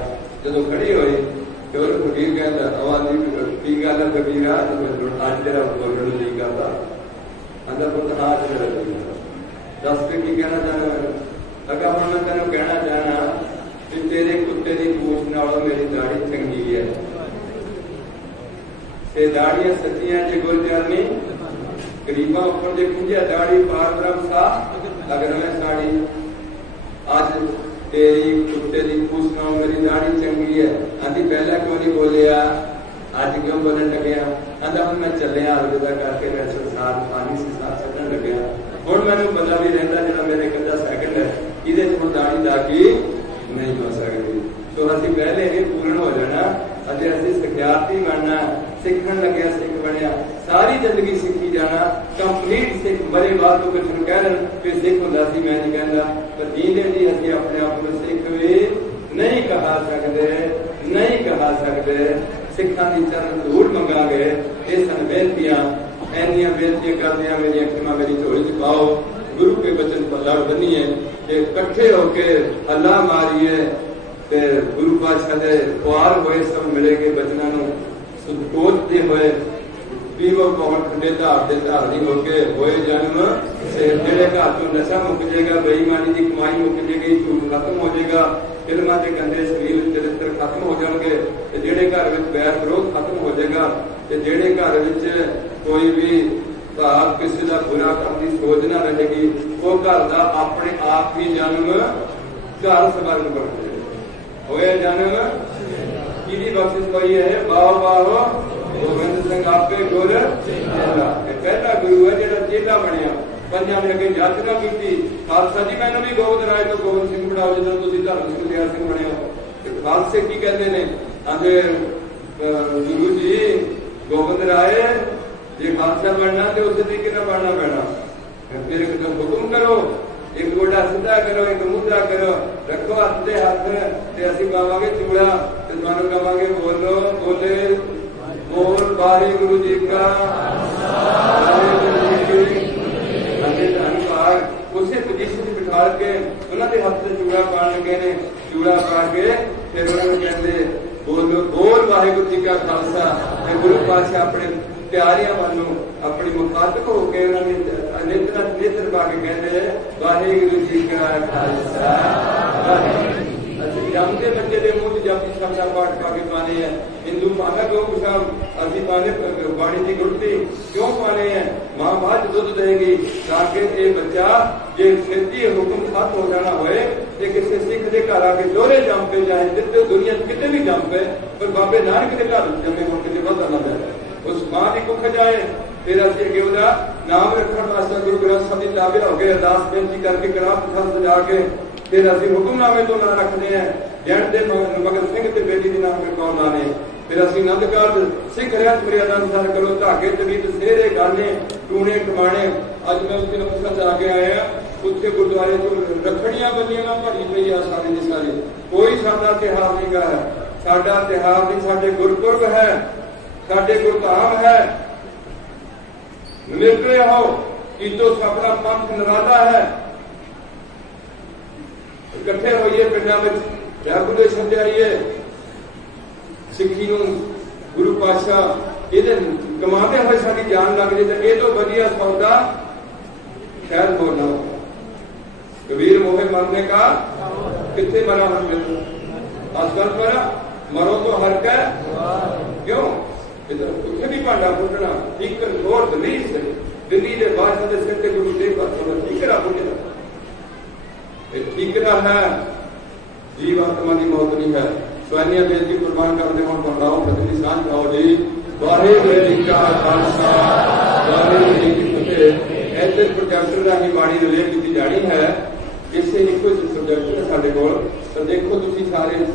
जो खड़ी हुई तो फकीर कहता आवाज़ की गल है फकीर अज तेरा बोलने की गल अंदर पुत हाथ मेरा दस के की कहना चाहना अगर हम मैं तेन कहना चाहना कि तेरे कुत्ते की पूछ नालों मेरी दाढ़ी चंगी है ते दाढ़ियां सच्चियां जे गुरजानी गरीबा उपर जे खुंजिया दाढ़ी पार ब्रह्म सा अगर मैं साड़ी आज तेरी कुत्ते की पूछ नालों मेरी दाढ़ी चंगी है आंधी पहला क्यों नहीं बोलिया आज क्यों बोलने लगे आंधा हम मैं चले अलविदा करके मैं संसार पानी से साथ छड्डन लग्या हुण मैनूं पता भी रहिंदा जिहड़ा मेरे कदा सैकंड है इहदे च हुण दाढ़ी दागी नहीं हो सकती तो असीं पहले ये पूर्ण हो जाना अजे असीं सिखियार्थी बनना सीखण लग्या सिख बनिया सारी जिंदगी सीखी जाना कंप्लीट सिख मरे बाद तो कुछ कह रहे कि सिख हुंदा सी मैं नहीं कहंदा पर जींदे जी असीं अपने आप को सिख भी नहीं कहा सकते सिखा की चरण जरूर मंगांगे ये सन बेनतियां ऐनियां बेनतियां करदियां मेरी क्षमा मेरी झोली च पाओ गुरु के वचन पर लड़ बनीए ते इकट्ठे होके अल्लाह मारिए ते गुरु पातशाह दे प्यार होए सब मिले के बचना नूं सुदकोते होए पीवो पवन ठंडे धार दे धारनी होके होए जन्म से जेड़े घर तो नशा मुक जाएगा बेईमानी की कमाई मुक जाएगी झूठ खत्म हो जाएगा फिल्मां के गंदे सलील चरित्र खत्म हो जाएंगे जेड़े घर में बैर विरोध खत्म हो जाएगा ਤੇ ਜਿਹੜੇ ਘਰ ਵਿੱਚ ਕੋਈ ਵੀ ਭਾਵ ਕਿਸੇ ਦਾ ਬੁਰਾ ਕਰਨ ਦੀ ਸੋਚ ਨਾ ਰਹੇਗੀ, ਉਹ ਘਰ ਦਾ ਆਪਣੇ ਆਪ ਹੀ ਜਨਮ ਘਰ ਸਵਰਗ ਬਣ ਜਾਏਗਾ। ਹੋਇਆ ਜਨਮ ਕਿਹਦੀ ਬਖਸ਼ਿਸ਼ ਹੋਈ ਹੈ? ਬਾਹ ਬਾਹ ਗੋਬਿੰਦ ਸਿੰਘ ਆਪੇ ਗੁਰ ਚੇਲਾ। ਇਹ ਪਹਿਲਾ ਗੁਰੂ ਹੈ ਜਿਹੜਾ ਚੇਲਾ ਬਣਿਆ, ਪੰਜਾਂ ਨੇ ਅੱਗੇ ਯਾਤਰਾ ਕੀਤੀ। ਖਾਲਸਾ ਜੀ ਮੈਨੂੰ ਵੀ ਗੋਬਿੰਦ ਰਾਏ ਤੋਂ ਗੋਬਿੰਦ ਸਿੰਘ ਬਣਾਓ, ਜਦੋਂ ਤੁਸੀਂ ਧਰਮ ਸਿੰਘ ਦਿਆਲ ਸਿੰਘ ਬਣਿਆ। ਤੇ ਖਾਲਸੇ ਕੀ ਕਹਿੰਦੇ ਨੇ? ਆਂਦੇ ਗੁਰੂ ਜੀ ਗੋਬਿੰਦ ਰਾਏ ਜੇ ਖਾਲਸਾ ਬਣਨਾ ਤੇ ਉਸੇ ਤਰੀਕੇ ਨਾਲ ਬਣਨਾ ਪੈਣਾ। ਫਿਰ ਇੱਕ ਹੁਕਮ ਕਰੋ, ਇੱਕ ਗੋਡਾ ਸਿੱਧਾ ਕਰੋ, ਇੱਕ ਮੁੱਧਾ ਕਰੋ, ਰੱਖੋ ਹੱਥ ਦੇ ਹੱਥ ਤੇ ਅਸੀਂ ਪਾਵਾਂਗੇ ਚੂੜਾ ਤੇ ਤੁਹਾਨੂੰ ਕਹਾਂਗੇ ਬੋਲੋ ਬੋਲੇ ਬੋਲ ਵਾਹਿਗੁਰੂ ਜੀ ਕਾ ਵਾਹਿਗੁਰੂ ਜੀ ਕੀ ਧੰਨਵਾਦ। ਉਸੇ ਪੋਜੀਸ਼ਨ 'ਚ ਬਿਠਾ ਕੇ ਉਹਨਾਂ ਦੇ ਹੱਥ ਤੇ ਚੂੜਾ ਪਾਣ ਲੱਗੇ ਨੇ। ਚੂੜਾ ਪਾ ਕੇ ਫਿਰ ਉਹਨਾਂ ਨੂੰ ਕਹਿੰਦੇ ਬੋਲੋ ਬੋਲ ਵਾਹਿਗੁਰੂ ਜੀ ਕਾ ਖਾਲਸਾ। ਤੇ ਗੁਰੂ ਪਾਤਸ਼ਾਹ ਆਪਣੇ ਪਿਆਰਿਆਂ ਵੱਲੋਂ ਆਪਣੀ ਮੁਖਾਤਬ ਹੋ ਕੇ ਉਹਨਾਂ ਨੇ ਨੇਤਰ ਪਾ ਕੇ ਕਹਿੰਦੇ ਵਾਹਿਗੁਰੂ ਜੀ ਕਾ ਖਾਲਸਾ ਵਾਹਿਗੁਰੂ। ਅਸੀਂ ਜੰਮਦੇ ਬੱਚੇ ਦੇ ਮੂੰਹ 'ਚ ਜਪਜੀ ਸਾਹਿਬ ਦਾ ਪਾਠ ਪਾ ਕੇ ਪਾਣੇ ਆ। ਹਿੰਦੂ ਮਾਨਾ ਕਿਉਂ ਸਾਹਿਬ ਅਸੀਂ ਪਾਣੇ ਬਾਣੀ ਦੀ ਗੁਰਤੀ ਕਿਉਂ ਪਾਣੇ ਆ? ਮਾਂ ਬਾਅਦ ਦੁੱਧ ਦੇਗੀ ਤਾਂ ਕਿ ਇਹ ਬੱਚਾ ਜੇ ਛੇਤੀ ਹੁਕਮ ਖਤ ਹੋ ਜਾਣਾ ਹੋਏ ਤੇ ਕਿਸੇ ਸਿੱਖ ਦੇ ਘਰ ਆ ਕੇ ਦੋਹਰੇ ਜੰਮ ਪੇ ਜਾਏ, ਜਿੱਥੇ ਦੁਨੀਆ ਕਿਤੇ ਵੀ ਜੰਮ ਪਏ, ਪਰ ਬਾਬੇ ਨਾਨਕ ਦੇ ਘਰ ਜੰਮੇ ਹੋਣ ਕਿਤੇ ਵਾਧਾ ਨਾ ਪਏ, ਉਸ ਮਾਂ ਦੀ ਕੁੱਖ ਜਾਏ। ਫਿਰ ਅਸੀਂ ਅੱਗੇ ਉਹਦਾ ਨਾਮ ਰੱਖਣ ਵਾਸਤੇ ਗੁਰੂ ਗ੍ਰੰਥ ਸਾਹਿਬ ਦੀ ਤਾਬਿਆ ਹੋ ਗਏ, ਅਰਦਾਸ ਬੇਨਤੀ ਕਰਕੇ ਗ੍ਰੰਥ ਸਾਹਿਬ ਸਜਾ ਕੇ ਫਿਰ ਅਸੀਂ ਹੁਕਮਨਾਮੇ ਤੋਂ ਨਾਂ ਰੱਖਦੇ ਹਾਂ। ਜੈਨ ਦੇ ਮਗਰ ਸਿੰਘ ਤੇ ਬੇਟੀ ਦੇ ਨਾਮ ਤੇ ਕੌਣ ਲਾਣੇ। ਫਿਰ ਅਸੀਂ ਆਨੰਦ ਕਾਰਜ ਸਿੱਖ ਰਹਿਤ ਮਰਿਆਦਾ ਅਨੁਸਾਰ ਕਰੋ, ਧਾਗੇ ਤਵੀਤ ਸੇਰੇ ਗਾਣੇ ਟੂਣੇ ਟਮਾਣੇ। ਅੱਜ ਮੈਂ ਉੱਥੇ ਅੰਮ੍ਰਿਤਸਰ ਜਾ ਕੇ ਆਇਆ, ਉੱਥੇ ਗੁਰਦੁਆਰੇ ਤੋਂ ਰੱਖੜੀਆਂ ਬੰਨੀਆਂ ਭਰੀ ਪਈ ਆ ਸਾਰੀ ਦੀ ਸਾਰੀ। ਕੋਈ ਸਾਡਾ ਤਿਉਹਾਰ ਨਹੀਂ ਗਾ, ਸਾਡਾ ਤਿਉਹਾਰ ਨਹੀਂ, ਸਾਡੇ ਗੁਰਪੁਰਬ ਹੈ, ਸਾਡੇ ਗੁਰਧਾਮ ਹੈ। ਨਿਕਲੇ ਹੋ ਕੀਤੋ ਆਪਣਾ ਪੰਥ ਨਿਰਾਲਾ ਹੈ। ਇਕੱਠੇ ਹੋਈਏ ਪਿੰਡਾਂ ਵਿੱਚ, ਰੈਗੂਲੇਸ਼ਨ ਤੇ ਆਈਏ। ਸਿੱਖੀ ਨੂੰ ਗੁਰੂ ਪਾਤਸ਼ਾਹ ਇਹਦੇ ਕਮਾਉਂਦੇ ਹੋਏ ਸਾਡੀ ਜਾਨ ਲੱਗ ਜੇ ਤਾਂ ਇਹ ਤੋਂ ਵਧੀਆ ਸੌਦਾ ਸ਼ਾਇਦ ਹੋਰ ਨਾ ਹੋ। ਕਬੀਰ ਮੋਹੇ ਮਰਨੇ ਕਾ ਕਿੱਥੇ ਮਰਾ ਹਰ ਮਿਲ ਅਸਲ ਪਰ ਮਰੋ ਤੋਂ ਹਰ ਕੈ ਕਿਉਂ? ਉੱਥੇ ਵੀ ਭਾਂਡਾ ਫੁੱਟਣਾ ਠੀਕ ਹੋਰ ਦਲੀਲ ਸੇ ਦਿੱਲੀ ਦੇ ਬਾਦਸ਼ਾਹ ਦੇ ਸਿਰ ਤੇ ਗੁਰੂ ਤੇਗ ਬਹਾਦਰ ਠੀਕਰਾ ਫੁੱਟਣਾ। ਇਹ ਠੀਕਰਾ ਹੈ, ਜੀਵ ਆਤਮਾ ਦੀ ਮੌਤ ਨਹੀਂ ਹੈ। ਸਵੈਨੀਆਂ ਬੇਨਤੀ ਕੁਰਬਾਨ ਕਰਦੇ ਹੋਣ ਪੜਾਓ ਪ੍ਰਤਿ ਸਾਂਝ ਪਾਓ ਜੀ। ਵਾਹਿਗੁਰੂ ਜੀ ਕਾ ਖਾਲਸਾ ਵਾਹਿਗੁਰੂ ਜੀ ਕੀ ਫਤਿਹ। ਇੱਥੇ ਪ੍ਰੋਜੈਕਟਰ ਰਾਹੀਂ ਬਾਣੀ ਰਿਲੇਟ ਕੀਤੀ ਜਾਣੀ ਹੈ। ਕਿਸੇ ਇੱਕੋ ਪ੍ਰੋਜੈਕਟਰ ਸਾਡੇ ਕੋਲ, ਤਾਂ ਦੇਖੋ ਤੁਸੀਂ ਸਾਰੇ